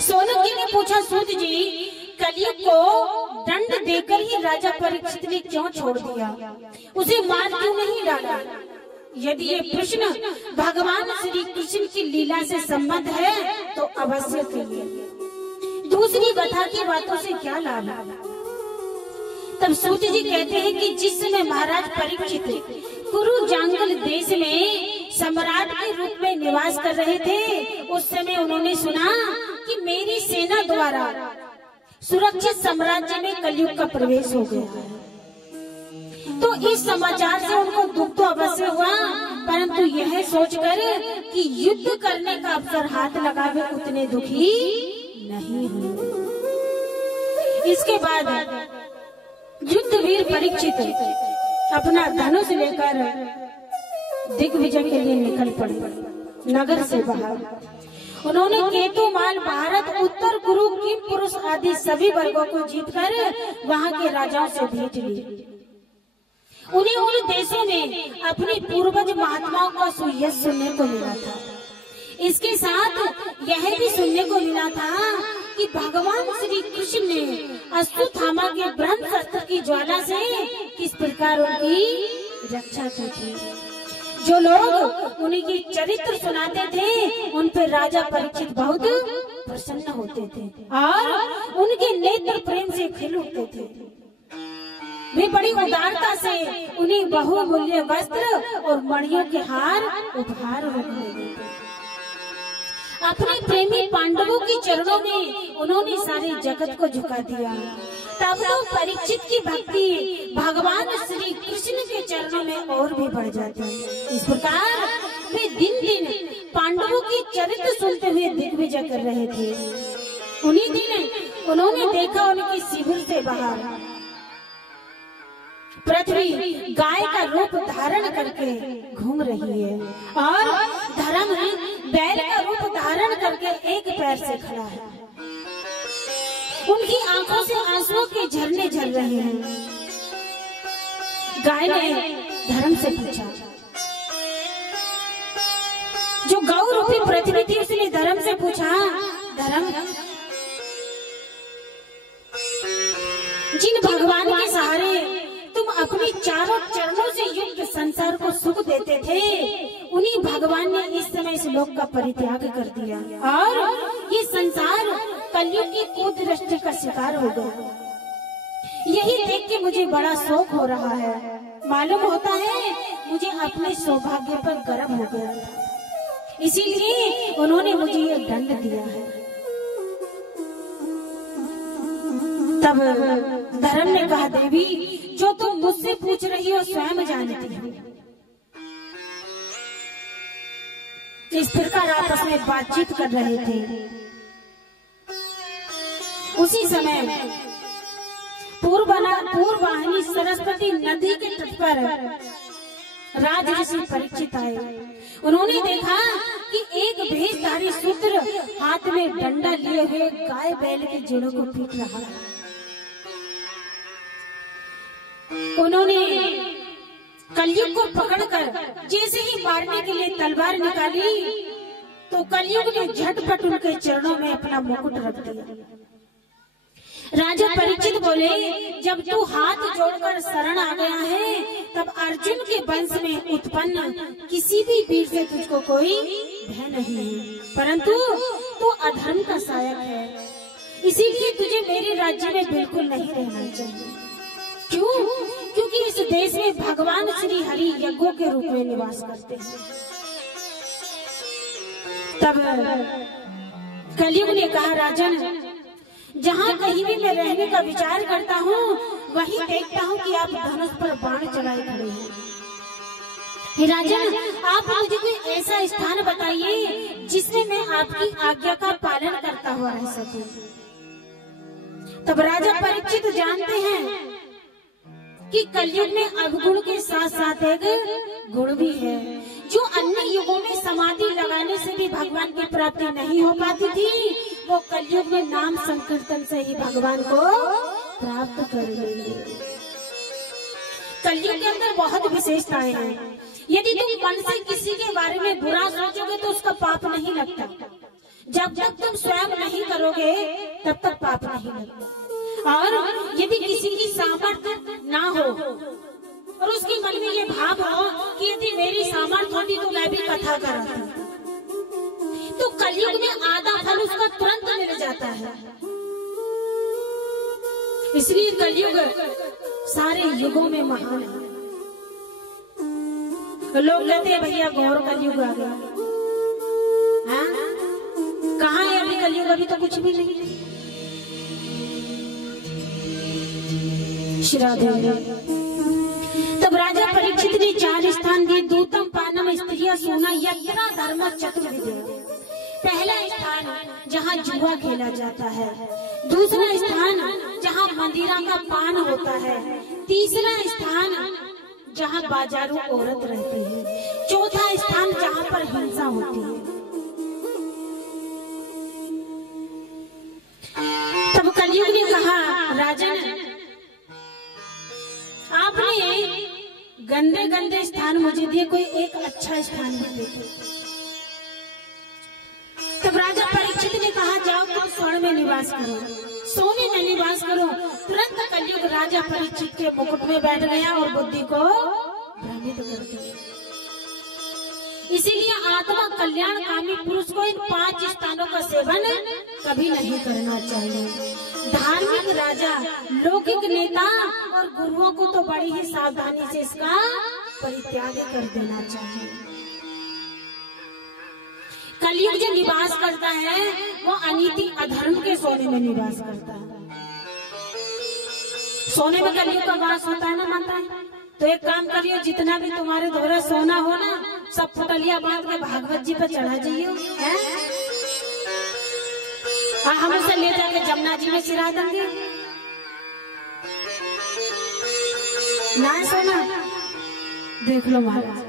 सोनक जी ने पूछा, सूत जी कलयुग को दंड देकर ही राजा परीक्षित ने क्यों छोड़ दिया, उसे मार क्यों नहीं डाला? यदि ये प्रश्न भगवान श्री कृष्ण की लीला से संबंध है तो अवश्य कहिए, दूसरी कथा की बातों से क्या लाभ? तब सूत जी कहते हैं कि जिस समय महाराज परीक्षित कुरु जांगल देश में सम्राट के रूप में निवास कर रहे थे, उस समय उन्होंने सुना कि मेरी सेना द्वारा सुरक्षित साम्राज्य में कलयुग का प्रवेश हो गया है। तो इस समाचार से उनको दुख तो अवश्य हुआ, परंतु यह सोचकर कि युद्ध करने का अवसर हाथ लगा वे उतने दुखी नहीं हुए। इसके बाद युद्धवीर परीक्षित अपना धनुष लेकर दिग्विजय के लिए निकल पड़े नगर से बाहर। उन्होंने केतुमाल, भारत, उत्तर कुरु, किम पुरुष आदि सभी वर्गों को जीतकर वहां के राजाओं से भेंट ली। उन्हें उन देशों में अपने पूर्वज महात्माओं का सुयश सुनने को मिला था। इसके साथ यह भी सुनने को मिला था कि भगवान श्री कृष्ण ने अश्वत्थामा के ब्रह्मास्त्र की ज्वाला से किस प्रकार उनकी रक्षा की थी। जो लोग उनकी चरित्र सुनाते थे उन पर राजा परीक्षित बहुत प्रसन्न होते थे और उनके नेत्र प्रेम से खिल उठते थे। वे बड़ी उदारता से उन्हें बहुमूल्य वस्त्र और मणियों के हार उपहार रखने देते। अपने प्रेमी पांडवों के चरणों में उन्होंने सारे जगत को झुका दिया। तब तो परीक्षित की भक्ति भगवान श्री कृष्ण के चरणों में और भी बढ़ जाती है। इस प्रकार वे दिन दिन पांडवों की चरित्र सुनते हुए दिग्विजय कर रहे थे। उन्हीं दिन उन्होंने देखा उनके शिविर से बाहर पृथ्वी गाय का रूप धारण करके घूम रही है और धर्म बैल का रूप धारण करके एक पैर से खड़ा है। उनकी आंखों से आंसुओं के झरने झर रहे हैं। गाय ने धर्म से पूछा, जो गौ रूपी पृथ्वी थी उसने धर्म से पूछा, धर्म जिन भगवान के सहारे तुम अपने चारों चरणों से युक्त संसार को सुख देते थे, उन्हीं भगवान ने इस समय इस लोक का परित्याग कर दिया और ये संसार कलयुग की कुदृष्टि का शिकार हो गया। यही देख के मुझे बड़ा शोक हो रहा है। मालूम होता है मुझे अपने सौभाग्य पर गर्व हो गया था, इसीलिए उन्होंने मुझे ये दंड दिया है। तब धर्म ने कहा, देवी जो तुम मुझसे पूछ रही हो स्वयं जानती हो। इस प्रकार आपस में बातचीत कर रहे थे। उसी समय पूर्ववाहिनी सरस्वती नदी के तट पर राज ऋषि परीक्षित आए। उन्होंने देखा कि एक भेषधारी शूद्र हाथ में डंडा लिए हुए गाय बैल के जोड़ों को पीट रहा है। उन्होंने कलयुग को पकड़कर जैसे ही मारने के लिए तलवार निकाली तो कलयुग ने झटपट उनके चरणों में अपना मुकुट रख दिया। राजा परीक्षित बोले, जब तू हाथ जोड़कर शरण आ गया है तब अर्जुन के वंश में उत्पन्न किसी भी वीर से तुझको कोई भय नहीं है, परंतु तू अधर्म का सहायक है, इसीलिए तुझे मेरे राज्य में बिल्कुल नहीं रहना चाहिए। क्यों? क्योंकि इस देश में भगवान श्री हरि यज्ञों के रूप में निवास करते हैं। तब कलयुग ने कहा, राजन जहाँ कहीं भी मैं रहने का विचार करता हूँ वहीं देखता हूँ कि आप धनुष पर बाण चढ़ाए खड़े हैं। हे राजन, आप मुझे कोई ऐसा स्थान बताइए जिसमें मैं आपकी आज्ञा का पालन करता हुआ रह सकूं। तब राजा परीक्षित जानते हैं कि कलयुग में अवगुण के साथ साथ एक गुण भी है। जो अन्य युगों में समाधि लगाने से भी भगवान की प्राप्ति नहीं हो पाती थी, वो कलयुग में नाम संकीर्तन से ही भगवान को प्राप्त कर लेंगे। कलयुग के अंदर बहुत विशेषताएं हैं। यदि तुम मन से किसी के बारे में बुरा सोचोगे तो उसका पाप नहीं लगता। जब तक तुम स्वयं नहीं करोगे तब तक पाप नहीं लगता। और यदि किसी की सामर्थ्य ना हो और उसके मन में ये भाव हो कि यदि मेरी सामर्थ्य होती तो मैं भी कथा कराती, तो कलयुग में आधा फल उसका तुरंत मिल जाता है। इसलिए कलयुग सारे युगों में महान है। लोग कहते हैं भैया घोर कलयुग आ गया, हाँ? जादूगरी तो कुछ भी नहीं। तब राजा परीक्षित ने 4 स्थान दिए। दूतम पानम स्त्रिया सोना यत्रा धर्म चतुर्विद्या। पहला स्थान जहाँ जुआ खेला जाता है, दूसरा स्थान जहाँ मंदिरा का पान होता है, तीसरा स्थान जहाँ बाजारू औरत रहती है, चौथा स्थान जहाँ पर हिंसा होती है। तब कलयुग ने कहा, राजन आपने गंदे गंदे स्थान मुझे दिए, कोई एक अच्छा स्थान भी देते। तब राजा परीक्षित ने कहा, जाओ तुम स्वर्ण में निवास करो, सोने में निवास करो। तुरंत कलयुग राजा परीक्षित के मुकुट में बैठ गया और बुद्धि को भ्रमित कर दिया। इसीलिए आत्मा कल्याण कामी पुरुष को इन 5 स्थानों का सेवन कभी नहीं करना चाहिए। धार्मिक राजा, लौकिक नेता और गुरुओं को तो बड़ी ही सावधानी से इसका परित्याग कर देना चाहिए। कलयुग जो निवास करता है वो अनीति अधर्म के सोने में निवास करता है। सोने में कलयुग का वास होता है ना, मानता है? तो एक काम करियो, जितना भी तुम्हारे द्वारा सोना हो ना, सब फुटलिया बांध के भागवत जी पर चढ़ा जाइयो, है? हम उसे ले जाके जमुना जी में सिरा देंगे। ना सोना देख लो महाराज।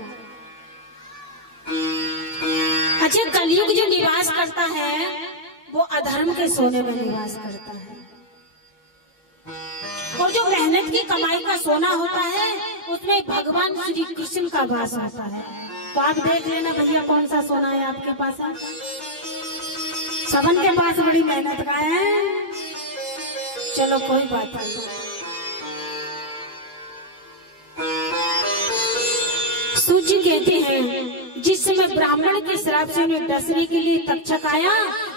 अच्छा, कलयुग जो निवास करता है वो अधर्म के सोने में निवास करता है, और जो मेहनत की कमाई का सोना होता है उसमें भगवान श्री कृष्ण का वास होता है। तो आप देख लेना भैया कौन सा सोना है आपके पास है। सबन के पास बड़ी मेहनत का है, चलो कोई बात नहीं। सूची कहते हैं, जिस समय ब्राह्मण के श्राप से उन्हें डसने के लिए तक्षक आया,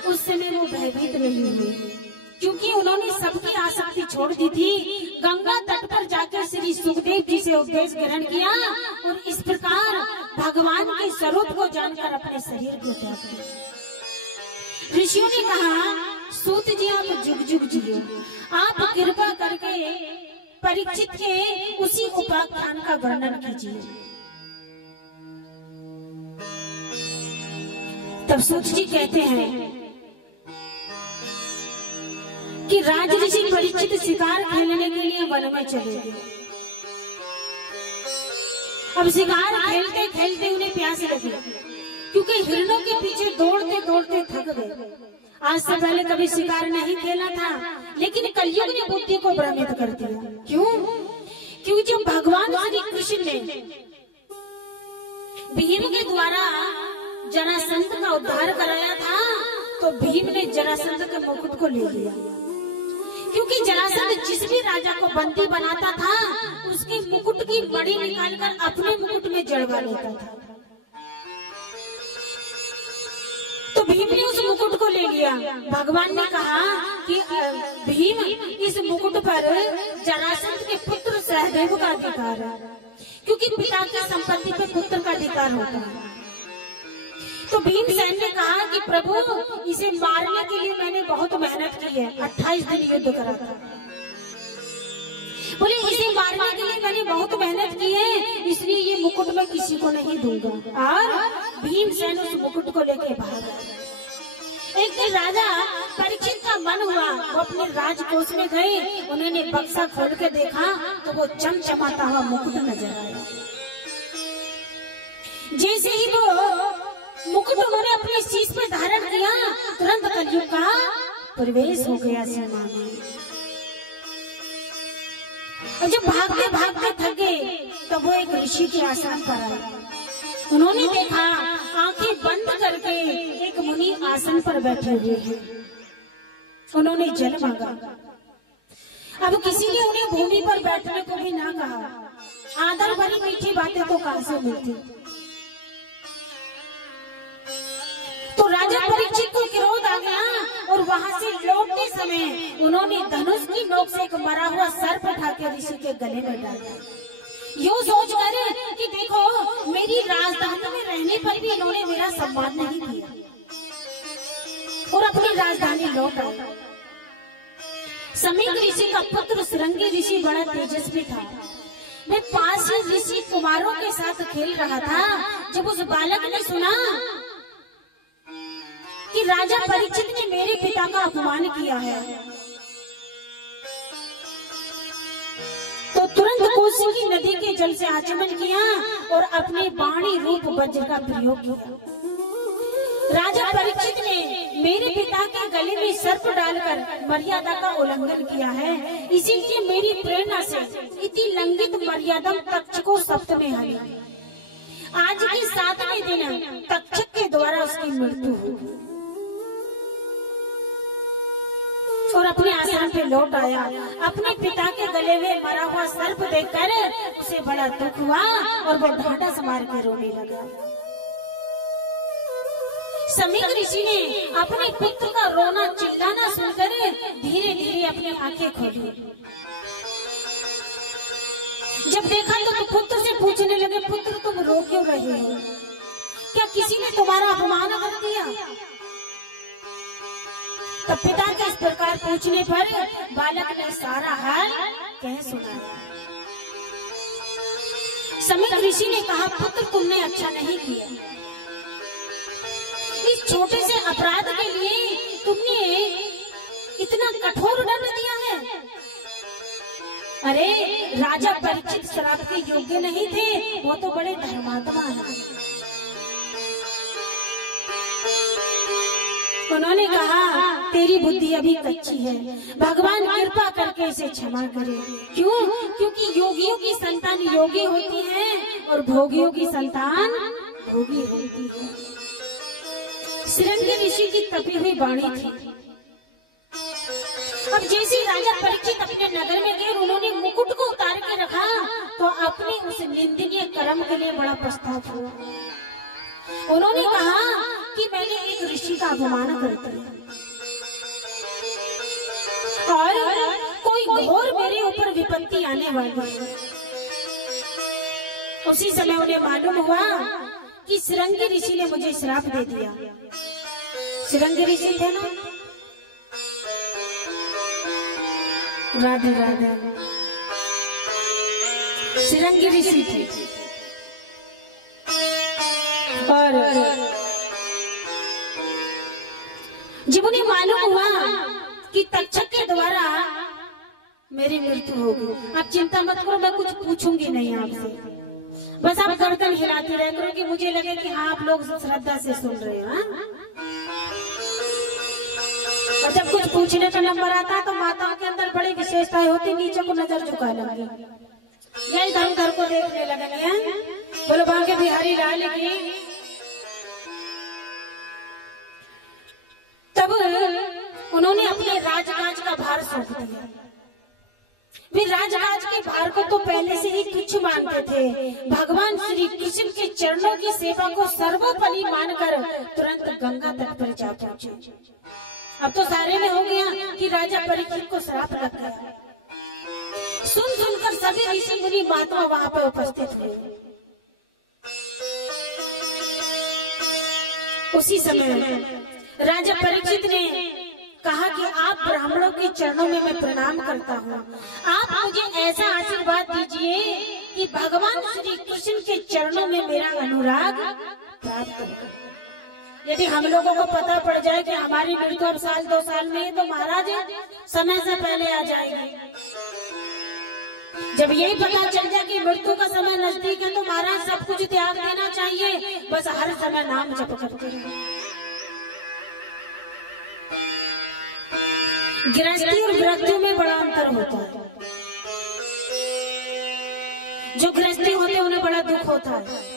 उस समय वो भयभीत नहीं हुए, क्योंकि उन्होंने सबकी आसक्ति छोड़ दी थी। गंगा तट पर जाकर श्री सुखदेव जी से उपदेश ग्रहण किया और इस प्रकार भगवान के स्वरूप को जानकर अपने शरीर को त्याग दिया। ऋषियों ने कहा, सूत जी आप जुग जुग जियो, आप कृपा करके परीक्षित के उसी उपाख्यान का वर्णन कीजिए। तब सूत जी कहते हैं कि राज ऋषि परीक्षित शिकार खेलने के लिए वन में चले गए। अब शिकार खेलते खेलते उन्हें प्यास लगी, क्योंकि हिरणों के पीछे दौड़ते दौड़ते थक गए। आज से पहले कभी शिकार नहीं खेला था, लेकिन कलयुग ने बुद्धि को भ्रमित कर दिया। क्यों? क्योंकि जब भगवान श्री कृष्ण ने भीम के द्वारा जरासंध का उद्धार कराया था, तो भीम ने जरासंध के मुकुट को ले लिया, क्योंकि जरासंध जिस भी राजा को बंदी बनाता था उसके मुकुट की मणि निकालकर अपने मुकुट में जड़वा लेता था। तो भीम ने उस मुकुट को ले लिया। भगवान ने कहा कि भीम, इस मुकुट पर जरासंध के पुत्र सहदेव का अधिकार है, क्योंकि पिता की संपत्ति पर पुत्र का अधिकार होता है। तो भीमसेन ने कहा कि प्रभु, इसे मारने के लिए मैंने बहुत मेहनत की है, 28 दिन युद्ध करा था। बोले, इसे मारने के लिए मैंने बहुत मेहनत की है, इसलिए ये मुकुट मैं किसी को नहीं दूंगा। और भीमसेन उस मुकुट को लेके भागा। एक दिन राजा परीक्षित का मन हुआ, वो अपने राजकोष में गए। उन्होंने बक्सा खोल के देखा तो वो चमचमाता हुआ मुकुट नजर आया। जैसे ही वो मुकुट उन्होंने अपने शीश पे धारण किया, तुरंत कलयुग का प्रवेश हो गया सीमा में। और जब भागते भागते थक गए तो वो एक ऋषि के आश्रम पर आए। उन्होंने देखा, आंखें बंद करके एक मुनि आसन पर बैठे हुए हैं। उन्होंने जल मांगा। अब किसी ने उन्हें भूमि पर बैठने को भी ना कहा। आदर भरी मीठी बातें तो कहां से मिलती। तो राजा परीक्षित को क्रोध आ गया और वहां से लौटते समय उन्होंने धनुष की नोक से एक मरा हुआ सर्प उठा के ऋषि के गले में डाला। यूं सोच कर कि देखो, मेरी राजधानी में रहने पर भी इन्होंने मेरा सम्मान नहीं किया और अपने राजधानी लौट आए। समीक ऋषि का पुत्र श्रृंगी ऋषि बड़ा तेजस्वी था। मैं पास ही ऋषि कुमारों के साथ खेल रहा था जब उस बालक ने सुना कि राजा परीक्षित ने मेरे पिता का अपमान किया है, तो तुरंत कोसी की नदी के जल से आचमन किया और अपने वाणी रूप वज्र का प्रयोग किया। राजा परीक्षित ने मेरे पिता के गले में सर्प डालकर मर्यादा का उल्लंघन किया है। इसीलिए मेरी प्रेरणा से इति लंघित मर्यादा तक्षको सप्त में हरी। आज के 7वें दिन तक्षक के द्वारा उसकी मृत्यु हुई और अपने आश्रम पे लौट आया। अपने पिता के गले में मरा हुआ सर्प देखकर उसे बड़ा दुख हुआ और वो ढांढस मार के रोने लगा। समीक ऋषि ने अपने पुत्र का रोना चिल्लाना सुनकर धीरे धीरे अपनी आंखें खोली। जब देखा तो पुत्र से पूछने लगे, पुत्र तुम रो क्यों रहे हो? क्या किसी ने तुम्हारा अपमान कर दिया? तब पिता के इस प्रकार पूछने पर बालक ने सारा हाल कह सुनाया। समीक ऋषि ने कहा, पुत्र तुमने अच्छा नहीं किया। इस छोटे से अपराध के लिए तुमने इतना कठोर दंड दिया है। अरे राजा परीक्षित श्राप के योग्य नहीं थे, वो तो बड़े धर्मात्मा हैं। उन्होंने कहा, तेरी बुद्धि अभी कच्ची है, भगवान कृपा करके इसे क्षमा करे। क्यों? क्योंकि योगियों की संतान योगी होती है और भोगियों की संतान भोगी होती है। श्रृंगी ऋषि की तपी हुई वाणी थी। अब जैसे राजा परीक्षित अपने नगर में गए, उन्होंने मुकुट को उतार के रखा तो अपने उस निंदनीय कर्म के लिए बड़ा पछतावा हुआ। उन्होंने कहा कि मैंने एक ऋषि का अपमान कर दिया और कोई घोर मेरे ऊपर विपत्ति आने वाली है। उसी समय उन्हें मालूम हुआ कि श्रृंगी ऋषि ने मुझे श्राप दे दिया। श्रृंगी ऋषि थे ना, राधे राधे, श्रृंगी ऋषि थे। और जब उन्हें मालूम हुआ कि तक्षक के द्वारा मेरी मृत्यु होगी, आप चिंता मत करो, मैं कुछ पूछूंगी नहीं आपसे, बस आप गर्दन हिलाते रह करो कि मुझे लगे कि हाँ आप लोग श्रद्धा से सुन रहे हो। और जब कुछ पूछने का नंबर आता है तो माताओं के अंदर बड़ी विशेषताएं होती, नीचे को नजर झुका लगे, यही इधर उधर को देखने लगे। बोलो बांके बिहारी लाल की। तब उन्होंने अपने राजकाज का भार सौंप दिया। वे राजकाज के भार को तो पहले से ही तुच्छ मानते थे। भगवान श्री कृष्ण के चरणों की सेवा को सर्वोपरि मानकर तुरंत गंगा तट पर जा पहुंचे। अब तो सारे में हो गया कि राजा परीक्षित को श्राप लग गया। सुन सुनकर सभी ऋषि मुनि महात्मा वहां पर उपस्थित हुए। उसी समय राजा परीक्षित ने कहा कि आप ब्राह्मणों के चरणों में मैं प्रणाम करता हूँ, आप मुझे ऐसा आशीर्वाद दीजिए कि भगवान श्री कृष्ण के चरणों में मेरा अनुराग प्राप्त हो। यदि हम लोगों को पता पड़ जाए कि हमारी मृत्यु अब 1-2 साल में, तो महाराज समय से पहले आ जाएगी। जब यही पता चल जाए कि मृत्यु का समय नजदीक है, तो महाराज सब कुछ त्याग देना चाहिए, बस हर समय नाम जप करते रहे। गृहस्थी और मृत्यु में बड़ा अंतर होता है। जो गृहस्थी होते हैं उन्हें बड़ा दुख होता है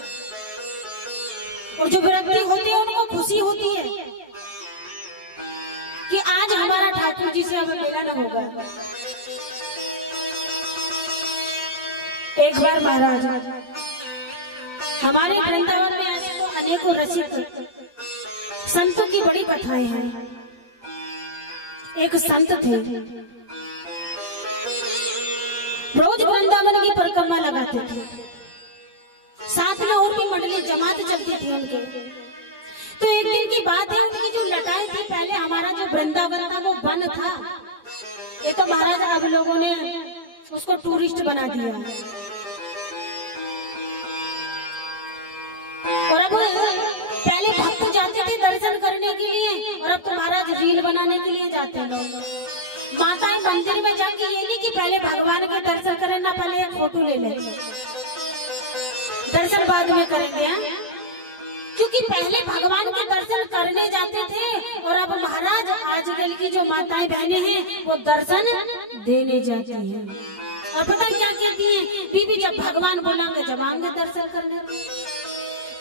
और जो व्यक्ति होते हैं उनको खुशी होती है कि आज हमारा ठाकुर जी से हमें मिलन होगा। एक बार महाराज हमारे वृंदावन में ऐसे तो अनेकों रसिक संतों की बड़ी कथाएं हैं। एक संत थे, रोज वृंदावन की परिक्रमा लगाते थे, साथ में और भी मंडली जमात चलती थी उनके। तो एक दिन की बात है, उनकी जो लटाई थी, पहले हमारा जो वृंदावन था वो वन था, ये तो महाराज आप लोगों ने उसको टूरिस्ट बना दिया। और अब पहले भक्त जाते थे दर्शन करने के लिए, और अब तो महाराज रील बनाने के लिए जाते हैं लोग। माताएं मंदिर में जाके ये नहीं कि पहले भगवान के दर्शन करें ना, पहले एक फोटो ले लें, दर्शन बाद में करेंगे। क्योंकि पहले भगवान के दर्शन करने जाते थे, और अब महाराज आजकल की जो माताएं बहनें हैं वो दर्शन देने जाती हैं। और पता क्या कहती हैं, बीबी जब भगवान बोलेंगे जब आएंगे दर्शन करने,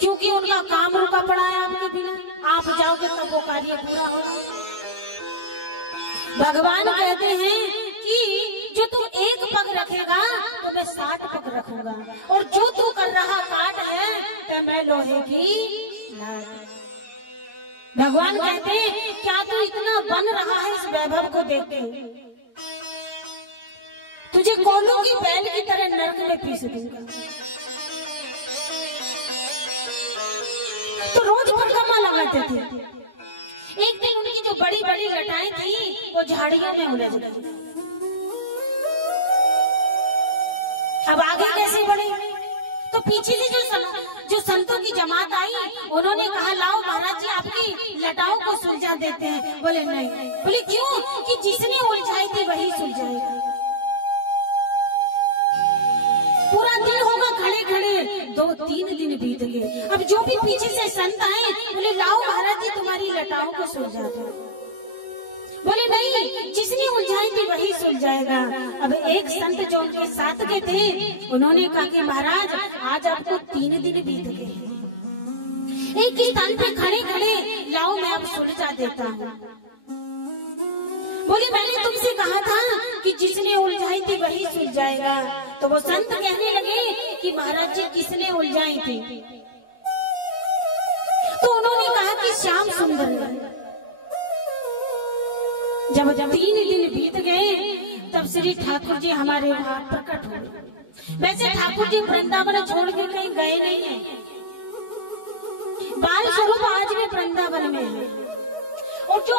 क्योंकि उनका काम रुका पड़ा है आपके बिना। आप जाओगे तब वो कार्य पूरा होगा। भगवान कहते हैं कि जो तू एक पग रखेगा तो मैं 7 पग रखूंगा, और जो तू कर रहा काट है तो मैं लोहे की लाट। भगवान कहते हैं क्या तू इतना बन रहा है इस वैभव को देख के, तुझे कोलों की बैल की तरह नरक में पीस दूंगा। तो रोज परिक्रमा लगाते थे। एक दिन उनकी जो बड़ी बड़ी लटाएं थी वो झाड़ियों में उलझ गई। अब आगे कैसे बढ़े? तो पीछे से जो संतों की जमात आई, उन्होंने कहा लाओ महाराज जी आपकी लटाओं को सुलझा देते हैं। बोले नहीं। बोले क्यों? कि जिसने उलझाई थी वही सुलझाएगा। पूरा दिन होगा खड़े खड़े, 2-3 दिन बीत गए। अब जो भी पीछे से संत आए बोले लाओ महाराज जी तुम्हारी लटाओं को सुलझा दो। बोले नहीं, जिसने उलझाई थी वही सुलझाएगा। अब एक संत जो उनके साथ के थे उन्होंने कहा कि महाराज आज आपको 3 दिन बीत गए, एक ही स्थान पे खड़े खड़े लाओ मैं अब सुलझा देता हूँ। बोले मैंने तुमसे कहा था कि जिसने उलझाई थी वही सुलझाएगा। तो वो संत कहने लगे कि महाराज जी किसने उलझाई थी? तो उन्होंने कहा कि श्याम सुंदर ने। जब 3 दिन बीत गए तब श्री ठाकुर जी हमारे वहां प्रकट हुए। वैसे ठाकुर जी वृंदावन छोड़ के कहीं गए नहीं है, बाल स्वरूप आज भी वृंदावन में है। और जो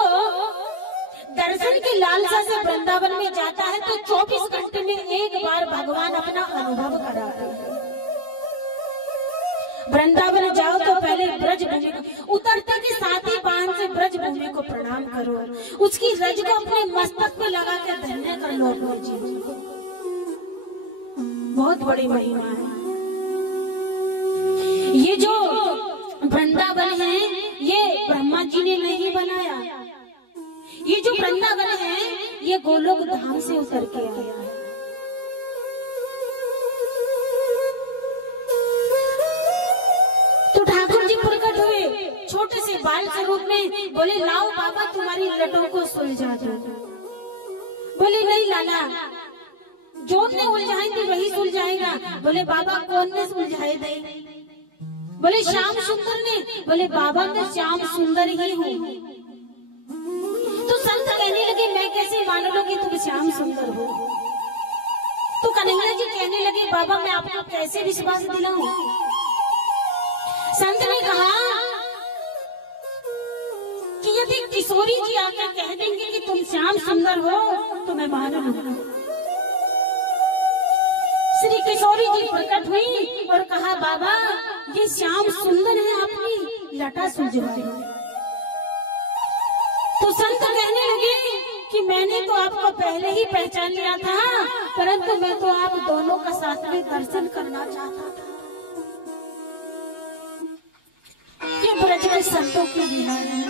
दर्शन की लालसा से वृंदावन में जाता है तो 24 घंटे में एक बार भगवान अपना अनुभव कराता है। वृंदावन जाओ तो पहले ब्रज भूमि उतरते के साथ ही बाण से ब्रज भूमि को प्रणाम करो, उसकी रज को अपने मस्तक पे लगा कर धन्य कर लो। बहुत बड़ी महिमा है। ये जो वृंदावन है ये ब्रह्मा जी ने नहीं बनाया, ये जो वृंदावन है ये गोलोक धाम से उतर के आया है। तो ठाकुर जी प्रकट हुए छोटे से बाल स्वरूप में, बोले लाओ बाबा तुम्हारी लटों को सुलझा दो। बोले नहीं लाला, जो ने उलझाई थी वही सुलझाएगा। बोले बाबा कौन ने सुलझाए दे? बोले श्याम सुंदर ने। बोले बाबा मैं श्याम सुंदर ही हूँ। तो संत कहने लगे मैं कैसे मान लो कि तुम श्याम सुंदर हो? तो कन्हैया जी कहने लगे बाबा मैं आपको कैसे विश्वास दिलाऊं? संत ने कहा कि यदि किशोरी जी आकर कह देंगे कि तुम श्याम सुंदर हो तो मैं मान लूंगा। श्री किशोरी जी प्रकट हुई और कहा बाबा ये श्याम सुंदर है, आपकी लटा सुलझवाए। तो संत कहने लगे कि मैंने तो आपको पहले ही पहचान लिया था, परंतु मैं तो आप दोनों का साथ में दर्शन करना चाहता था। ये ब्रज के संतों की लीला है।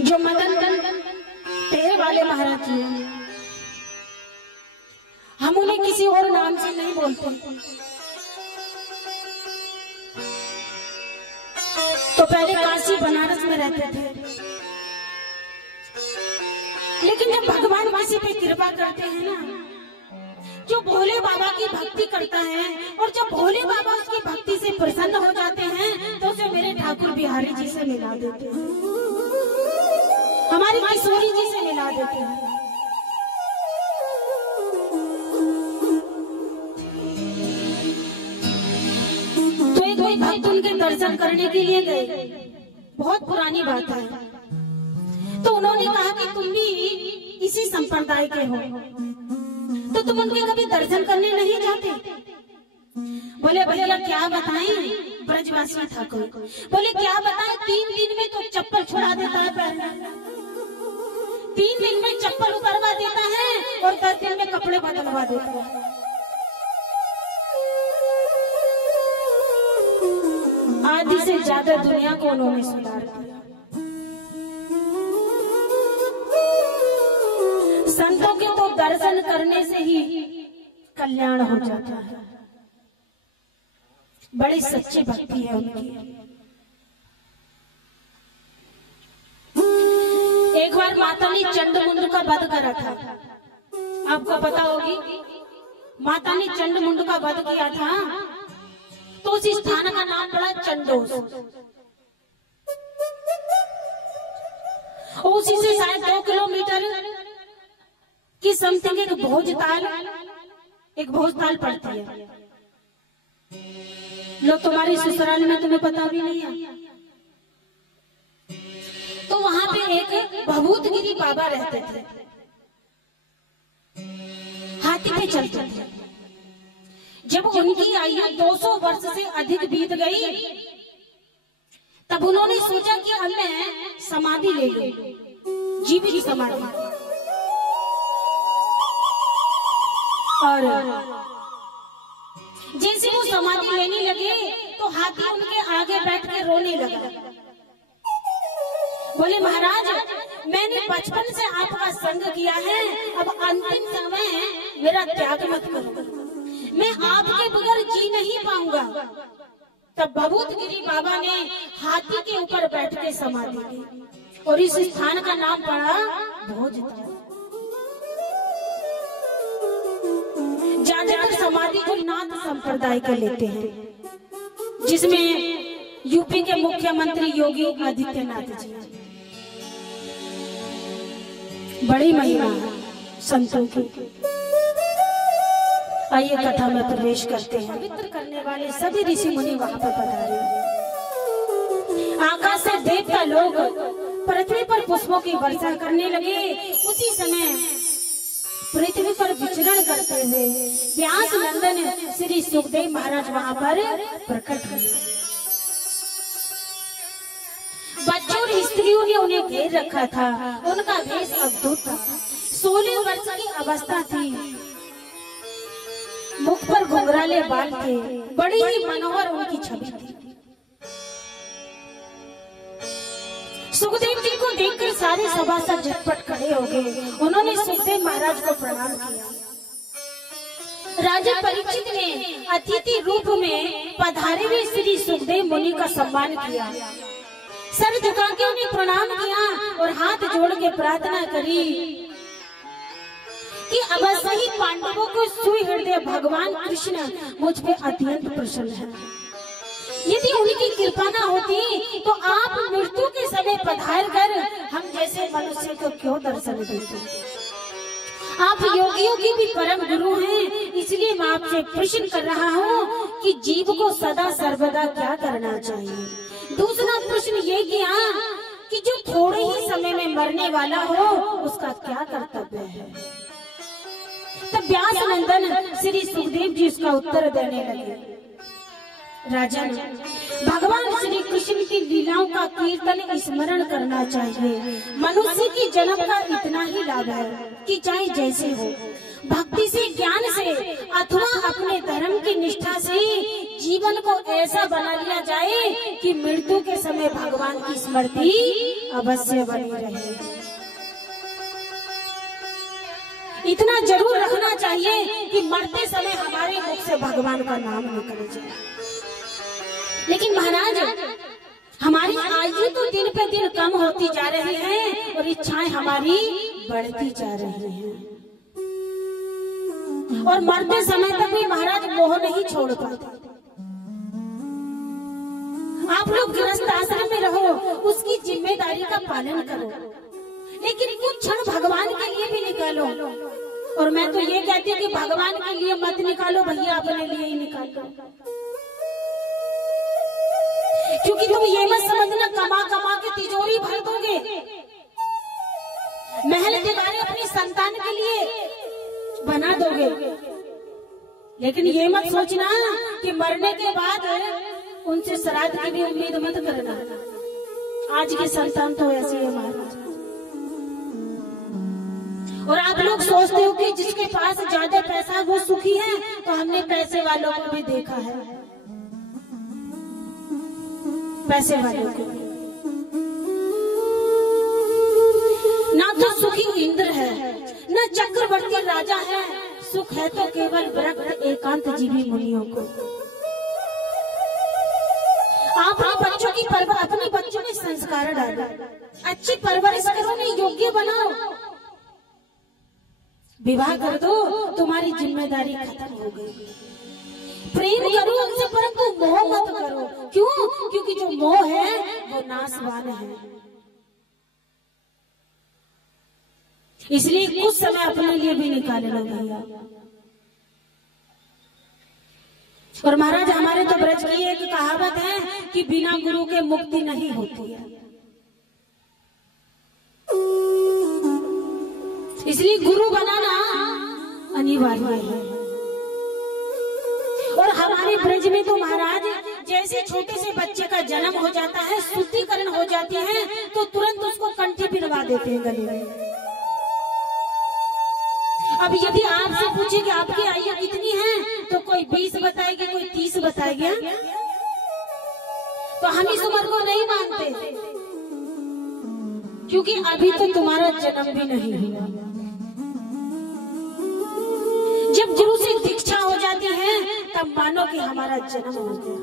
जो मदन तेरे वाले महाराज जी हैं, हम उन्हें किसी और नाम से नहीं बोलते। तो पहले काशी बनारस में रहते थे, लेकिन जब भगवान किसी पे कृपा करते हैं ना, जो भोले बाबा की भक्ति करता है और जब भोले बाबा उसकी भक्ति से प्रसन्न हो जाते हैं तो उसे मेरे ठाकुर बिहारी जी से मिला देते हैं, हमारी किशोरी जी से मिला देते हैं। तो एक भक्त उनके दर्शन करने के लिए गए। बहुत पुरानी बात है। तो उन्होंने कहा कि तुम भी इसी संप्रदाय के हो, तो तुम उनके कभी दर्शन करने नहीं जाते? बोले भैया क्या बताएं, ब्रजवासी था कोई। बोले क्या बताएं, 3 दिन में तो चप्पल छुड़ा देता है पैर में, 3 दिन में चप्पल उतरवा देता है और 10 दिन में कपड़े बदलवा देता है। आधी से ज्यादा दुनिया को उन्होंने सुधार दिया। संतों के तो दर्शन करने से ही कल्याण हो जाता है। बड़ी सच्ची भक्ति है उनकी। एक बार माता ने चंडमुंड का वध करा था, आपको पता होगी। माता ने चंडमुंड का वध किया था, तो उस स्थान का नाम पड़ा चंडोस। उसी से शायद 2 किलोमीटर की समथिंग एक भोजताल पड़ती है। लोग तुम्हारी ससुराल में तुम्हें पता भी नहीं है। तो वहां पे एक भभूतगिरी बाबा रहते थे, हाथी पे चलते थे। जब उनकी आयु 200 वर्ष से अधिक बीत गई, तब उन्होंने सोचा कि अब मैं समाधि ले लूं, जीवित समाधि। और जैसे वो समाधि लेने लगे तो हाथी उनके आगे बैठ के रोने लगा। बोले महाराज, मैंने बचपन से आपका संग किया है, अब अंतिम समय मेरा त्याग मत करो, मैं आपके बगैर जी नहीं पाऊंगा। तब भभूतगिरी बाबा ने हाथी के ऊपर बैठ के समाधि ली और इस स्थान का नाम पड़ा भोजताल। ज्यादातर समाधि को नाथ संप्रदाय के लेते हैं, जिसमें यूपी के मुख्यमंत्री योगी आदित्यनाथ जी। बड़ी महिमा संतों की। आइए कथा में प्रवेश करते हैं। पवित्र करने वाले सभी ऋषि मुनि वहां पर पधारे। आकाश से देवता लोग पृथ्वी पर पुष्पों की वर्षा करने लगे। उसी समय पृथ्वी पर विचरण करते हुए व्यास नंदन श्री सुखदेव महाराज वहां पर प्रकट हुए। बच्चों और स्त्रियों ने उन्हें घेर रखा था। उनका वेश अद्भुत था। 16 वर्ष की अवस्था थी, मुख पर घुंघराले बाल थे, बड़ी ही मनोहर उनकी छवि थी। सुखदेव जी को देखकर सारे सभासद झटपट खड़े हो गए। उन्होंने सुखदेव महाराज को प्रणाम किया। राजा परीक्षित ने अतिथि रूप में पधारे हुए श्री सुखदेव मुनि का सम्मान किया। सर झुका के उन्हें प्रणाम किया और हाथ जोड़ के प्रार्थना करी कि अवश्य ही पांडवों को सुहृदय भगवान कृष्ण मुझ पे अत्यंत प्रसन्न है। यदि उनकी कृपा न होती तो आप मृत्यु के समय पधार कर हम जैसे मनुष्य को क्यों दर्शन देते। आप योगियों की भी परम गुरु हैं, इसलिए मैं आपसे प्रश्न कर रहा हूँ कि जीव को सदा सर्वदा क्या करना चाहिए। दूसरा प्रश्न ये किया कि जो थोड़े ही समय में मरने वाला हो उसका क्या कर्तव्य है। तब व्यास नंदन श्री सुखदेव जी उसका उत्तर देने लगे। राजन, भगवान श्री कृष्ण की लीलाओं का कीर्तन स्मरण करना चाहिए। मनुष्य की जन्म का इतना ही लाभ है कि चाहे जैसे हो, भक्ति से, ज्ञान से अथवा अपने धर्म की निष्ठा से जीवन को ऐसा बना लिया जाए कि मृत्यु के समय भगवान की स्मृति अवश्य बनी रहे। इतना जरूर रखना चाहिए कि मरते समय हमारे मुख से भगवान का नाम निकल जाए। लेकिन महाराज, हमारी आयु तो दिन पे दिन कम होती जा रही है और इच्छाएं हमारी बढ़ती जा रही हैं, और मरते समय तक भी महाराज मोह नहीं छोड़ पाते। आप लोग गृहस्थ आश्रम में रहो, उसकी जिम्मेदारी का पालन करो, लेकिन कुछ क्षण भगवान के लिए भी निकालो। और मैं तो ये कहती हूँ कि भगवान के लिए मत निकालो भैया, अपने लिए ही निकालो। क्योंकि तुम ये मत समझना कमा कमा के तिजोरी भर दोगे, महल दीवारें अपनी संतान के लिए बना दोगे, लेकिन ये मत सोचना कि मरने के बाद उनसे श्राद्ध की भी उम्मीद मत करना। आज की संतान तो ऐसी है महाराज। और आप लोग सोचते हो कि जिसके पास ज्यादा पैसा वो सुखी है, तो हमने पैसे वालों को भी देखा है, पैसे वालों को ना तो सुखी इंद्र है ना चक्रवर्ती राजा है, सुख है तो केवल विरक्त एकांत जीवी मुनियों को। आप बच्चों की अपने बच्चों में संस्कार डालो, अच्छी परवरिश करो, उन्हें योग्य बनाओ, विवाह कर दो, तुम्हारी जिम्मेदारी खत्म हो गई। प्रेम करो उनसे, परंतु मोह मत करो। क्यों? क्योंकि जो मोह है वो नाशवान है। इसलिए कुछ समय अपने लिए भी निकालना भैया। और महाराज हमारे तो ब्रज की एक कहावत है कि बिना गुरु के मुक्ति नहीं होती है, इसलिए गुरु बनाना अनिवार्य है। और हमारे ब्रज में तो महाराज जैसे छोटे से बच्चे का जन्म हो जाता है, शुद्धिकरण हो जाती है, तो तुरंत उसको कंठी पिनवा देते हैं गले में। अब यदि आपसे पूछे कि आपकी आयु कितनी है, तो कोई 20 बताएगी, कोई 30 बताएगी, तो हम इस उम्र को नहीं मानते, क्योंकि अभी तो तुम्हारा जन्म भी नहीं हुआ। जब गुरु से दीक्षा हो जाती है तब मानो कि हमारा जन्म हो गया।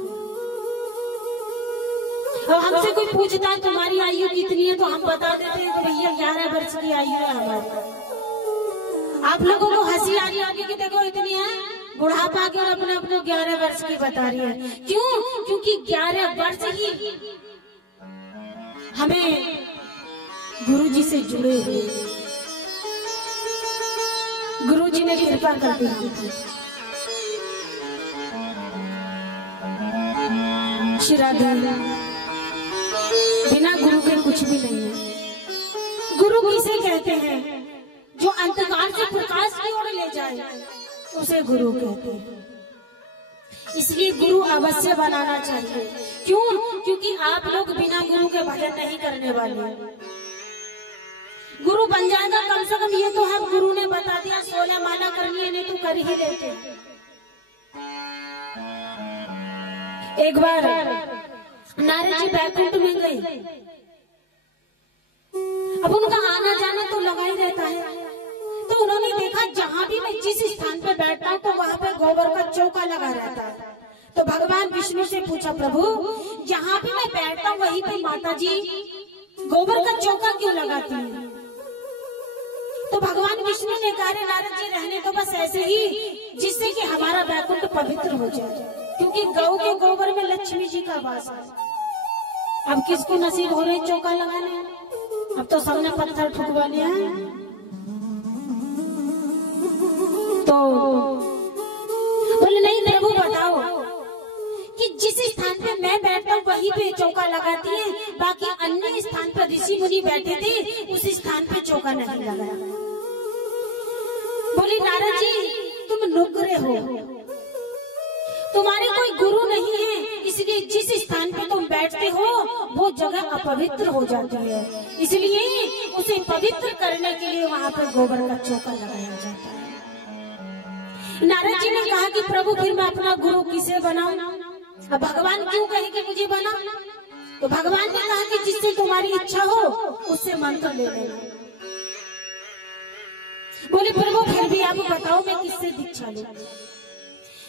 और हमसे कोई पूछता है तुम्हारी आयु कितनी है, तो हम बता देते हैं कि भैया 11 वर्ष की आयु है हमारी। आप लोगों को हंसी आ रही होगी कि देखो इतनी है, बुढ़ापा के और अपने अपने 11 वर्ष की बता रही है। क्यों? क्योंकि 11 वर्ष ही हमें गुरु जी से जुड़े हुए, गुरु जी ने कृपा कर दी हमको। श्राद्ध बिना गुरु के कुछ भी नहीं है। गुरु किसे कहते हैं? जो अंधकार से प्रकाश की ओर ले जाए उसे गुरु कहते हैं। इसलिए गुरु अवश्य बनाना चाहिए। क्यों? क्योंकि आप लोग बिना गुरु के भजन नहीं करने वाले। गुरु बन जाएगा कम से कम ये तो है, गुरु ने बता दिया 16 माला करनी है, नहीं तो कर ही लेते। एक बार नारद जी बैकुंठ में गए, अब उनका आना जाना तो लगा ही रहता है, तो उन्होंने देखा जहाँ भी मैं जिस स्थान पे बैठता हूँ तो वहाँ पे गोबर का चौका लगा रहता है। तो भगवान विष्णु से पूछा, प्रभु जहाँ भी मैं बैठता हूँ वहीं पे माता जी गोबर का चौका क्यों लगाती है? तो भगवान विष्णु ने कहा, नारद जी रहने तो बस ऐसे ही, जिससे कि हमारा बैकुंठ पवित्र हो जाए, क्योंकि गौ के गोबर में लक्ष्मी जी का वास है। अब किसको नसीब हो रहे चौका लगाने? अब तो सबने पत्थर ठुकवा लिया है। तो बोले नहीं प्रभु बताओ कि जिस स्थान पे मैं बैठता हूँ वहीं पे चौका लगाती है, बाकी अन्य स्थान पर ऋषि मुनि बैठे थे उस स्थान पे चौका नहीं लगाया। बोली नारद जी तुम नुग्रे हो, तुम्हारे कोई गुरु नहीं है, इसलिए जिस स्थान पे तुम बैठते हो वो जगह अपवित्र हो जाती है, इसलिए उसे पवित्र करने के लिए वहाँ पे गोबर का चौका लगाया जाता है। नारद जी ने कहा कि प्रभु फिर मैं अपना गुरु किसे बनाऊं? अब भगवान क्यों कहे कि मुझे बना? तो भगवान ने कहा कि जिससे तुम्हारी इच्छा हो उससे मंत्र ले लेना। बोले प्रभु फिर भी आप बताओ मैं किससे दीक्षा लूं?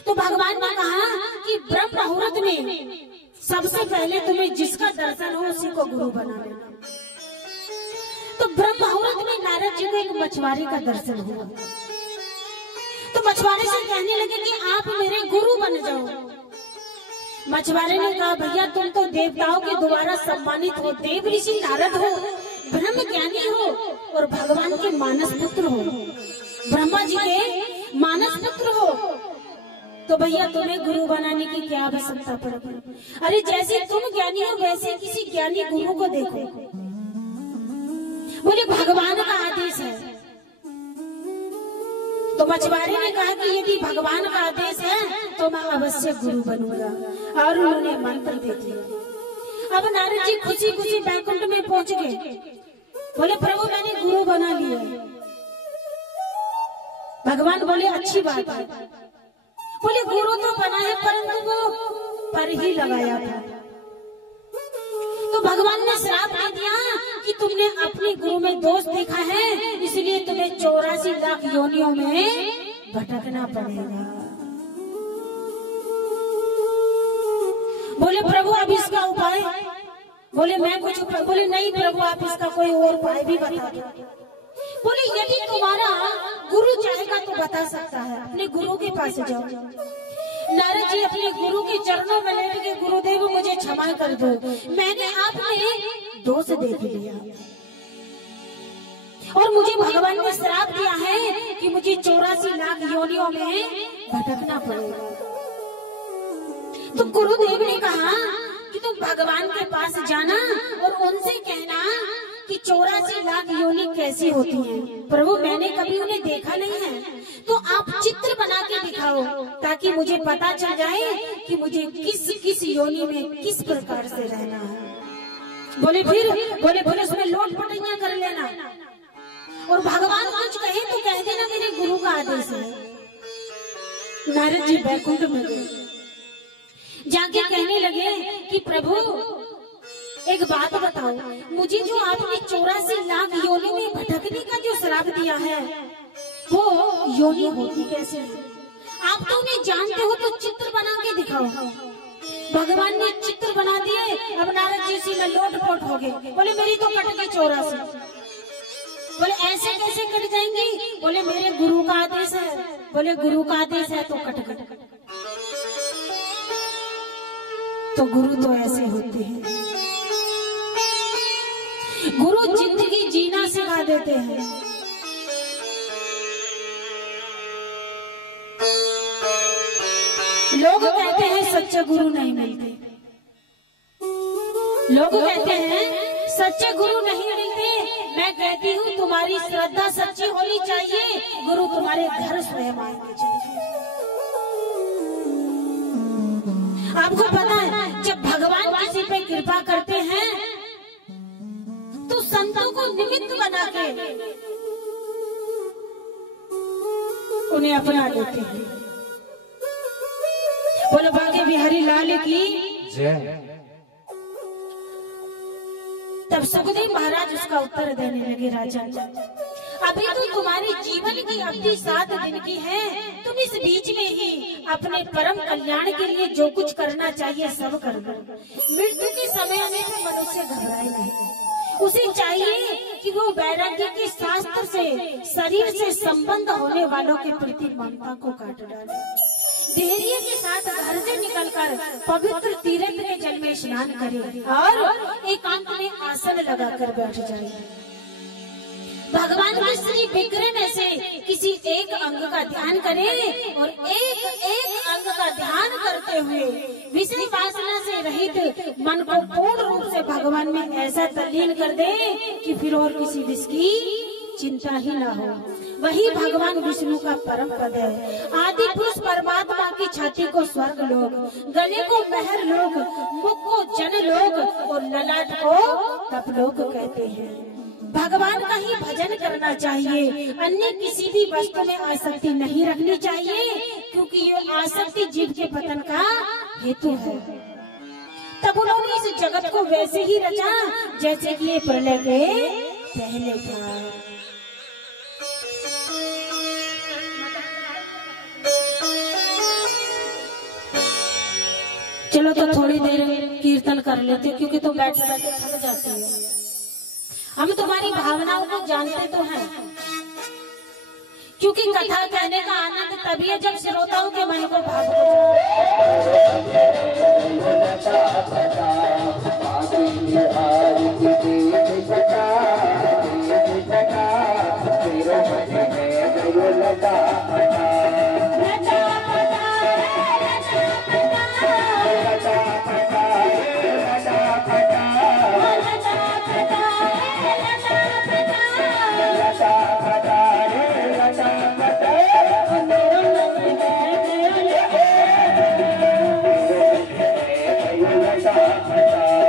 तो भगवान ने कहा कि ब्रह्म मुहूर्त में सबसे पहले तुम्हें जिसका दर्शन हो उसी को गुरु बना लेना। तो ब्रह्म मुहूर्त में नारद जी को एक मछुआरे का दर्शन हुआ, तो मछुआरे से कहने लगे कि आप मेरे गुरु बन जाओ। मछुआरे ने कहा भैया तुम तो देवताओं के द्वारा सम्मानित हो, देव ऋषि नारद हो, ब्रह्म ज्ञानी हो और भगवान के मानस पुत्र हो, ब्रह्मा जी के मानस पुत्र हो, तो भैया तुम्हें गुरु बनाने की क्या आवश्यकता पड़ेगी? अरे जैसे तुम ज्ञानी हो वैसे किसी ज्ञानी गुरु को देखो। बोले भगवान का आदेश है। तो मछुआरे ने कहा कि यदि भगवान का आदेश है तो मैं अवश्य गुरु बनूंगा, और उन्होंने मंत्र दे दिया। अब नारद जी खुशी खुशी बैकुंठ में पहुंच गए। बोले प्रभु मैंने गुरु बना लिया। भगवान बोले अच्छी बात है। बोले गुरु तो बना है परंतु वो पर ही लगाया था। तो भगवान ने श्राप दे दिया कि तुमने अपने गुरु में दोष देखा है, इसलिए तुम्हें 84 लाख योनियों में भटकना पड़ेगा। बोले प्रभु अब इसका उपाय? बोले मैं कुछ बोले नहीं प्रभु आप इसका कोई और उपाय भी बता दो। बोले यदि तुम्हारा गुरु चाहेगा तो बता सकता है, अपने गुरु के पास जाओ। नारद जी अपने गुरु के चरणों में लेट के गुरुदेव मुझे क्षमा कर दो, मैंने आप में दोष देख लिया और मुझे भगवान ने श्राप दिया है कि मुझे 84 लाख योनियों में भटकना पड़ेगा। तो गुरुदेव ने कहा कि तुम भगवान के पास जाना और उनसे कहना कि 84 लाख योनि कैसी होती हैं। प्रभु मैंने कभी उन्हें देखा नहीं है, तो आप चित्र बना के दिखाओ ताकि मुझे पता चल जाए कि मुझे किस किस योनि में किस प्रकार से रहना है। बोले फिर उसमें लोट पटियां कर लेना और भगवान कुछ कहे तो कह देना मेरे गुरु का आदेश है। नारद जी बैकुंठ में गए, जाके कहने लगे कि प्रभु एक बात बताओ, मुझे जो आपने 84 लाख योनि में भटकने का जो श्राप दिया है वो योनि होती कैसे है? आप तो उन्हें जानते हो तो चित्र बना के दिखाओ। भगवान ने चित्र बना दिए। अब नारद जी सी में लोटपोट हो गए। बोले मेरी तो कट गई 84। बोले ऐसे कैसे कट जाएंगी? बोले मेरे गुरु का आदेश है। बोले गुरु का आदेश है तो कट गए। तो गुरु तो ऐसे होते हैं, गुरु जिंदगी जीना सिखा देते हैं। लोग कहते हैं सच्चे गुरु नहीं मिलते, लोग कहते हैं सच्चे गुरु नहीं मिलते। मैं कहती हूँ तुम्हारी श्रद्धा सच्ची होनी चाहिए, गुरु तुम्हारे घर स्वयं आएंगे चाहिए। आपको पता है जब भगवान किसी पे कृपा करते हैं तो संतों को निमित्त बना के उन्हें अपना लेते हैं। बोलो बांके बिहारी लाल की जय। तब सुखदेव महाराज उसका उत्तर देने लगे, राजा अभी तो तुम्हारी जीवन की अवधि 7 दिन की है, तुम इस बीच में ही अपने परम कल्याण के लिए जो कुछ करना चाहिए सब कर लो। मृत्यु के समय में तो मनुष्य घबराए नहीं, उसे चाहिए कि वो वैराग्य के शास्त्र से शरीर से संबंध होने वालों के प्रति ममता को काट डाले, धैर्य के साथ घर से निकलकर पवित्र तीर्थ के जल में स्नान करे और एकांत में आसन लगाकर बैठ जाए। भगवान के श्री विग्रह में से किसी एक अंग का ध्यान करे और एक एक अंग का ध्यान करते हुए विषय वासना से रहित मन को पूर्ण रूप से भगवान में ऐसा तल्लीन कर दे कि फिर और किसी विषय की चिंता ही ना हो। वही भगवान विष्णु का परम पद है। आदि पुरुष परमात्मा की छाती को स्वर्ग लोग, गले को महर लोग, मुख को जन लोग और ललाट को तप लोग कहते हैं। भगवान का ही भजन करना चाहिए, अन्य किसी भी वस्तु में आसक्ति नहीं रखनी चाहिए, क्योंकि ये आसक्ति जीव के पतन का हेतु है। तब उन्होंने इस जगत को वैसे ही रचा जैसे कि ये प्रलय के पहले था। चलो तो थोड़ी देर कीर्तन कर लेते, क्योंकि तुम बैठे बैठे थक जाते हो। हम तुम्हारी भावनाओं को जानते तो हैं, क्योंकि कथा कहने का आनंद तभी है जब श्रोताओं के मन को भाव हो जाए। घटा घटा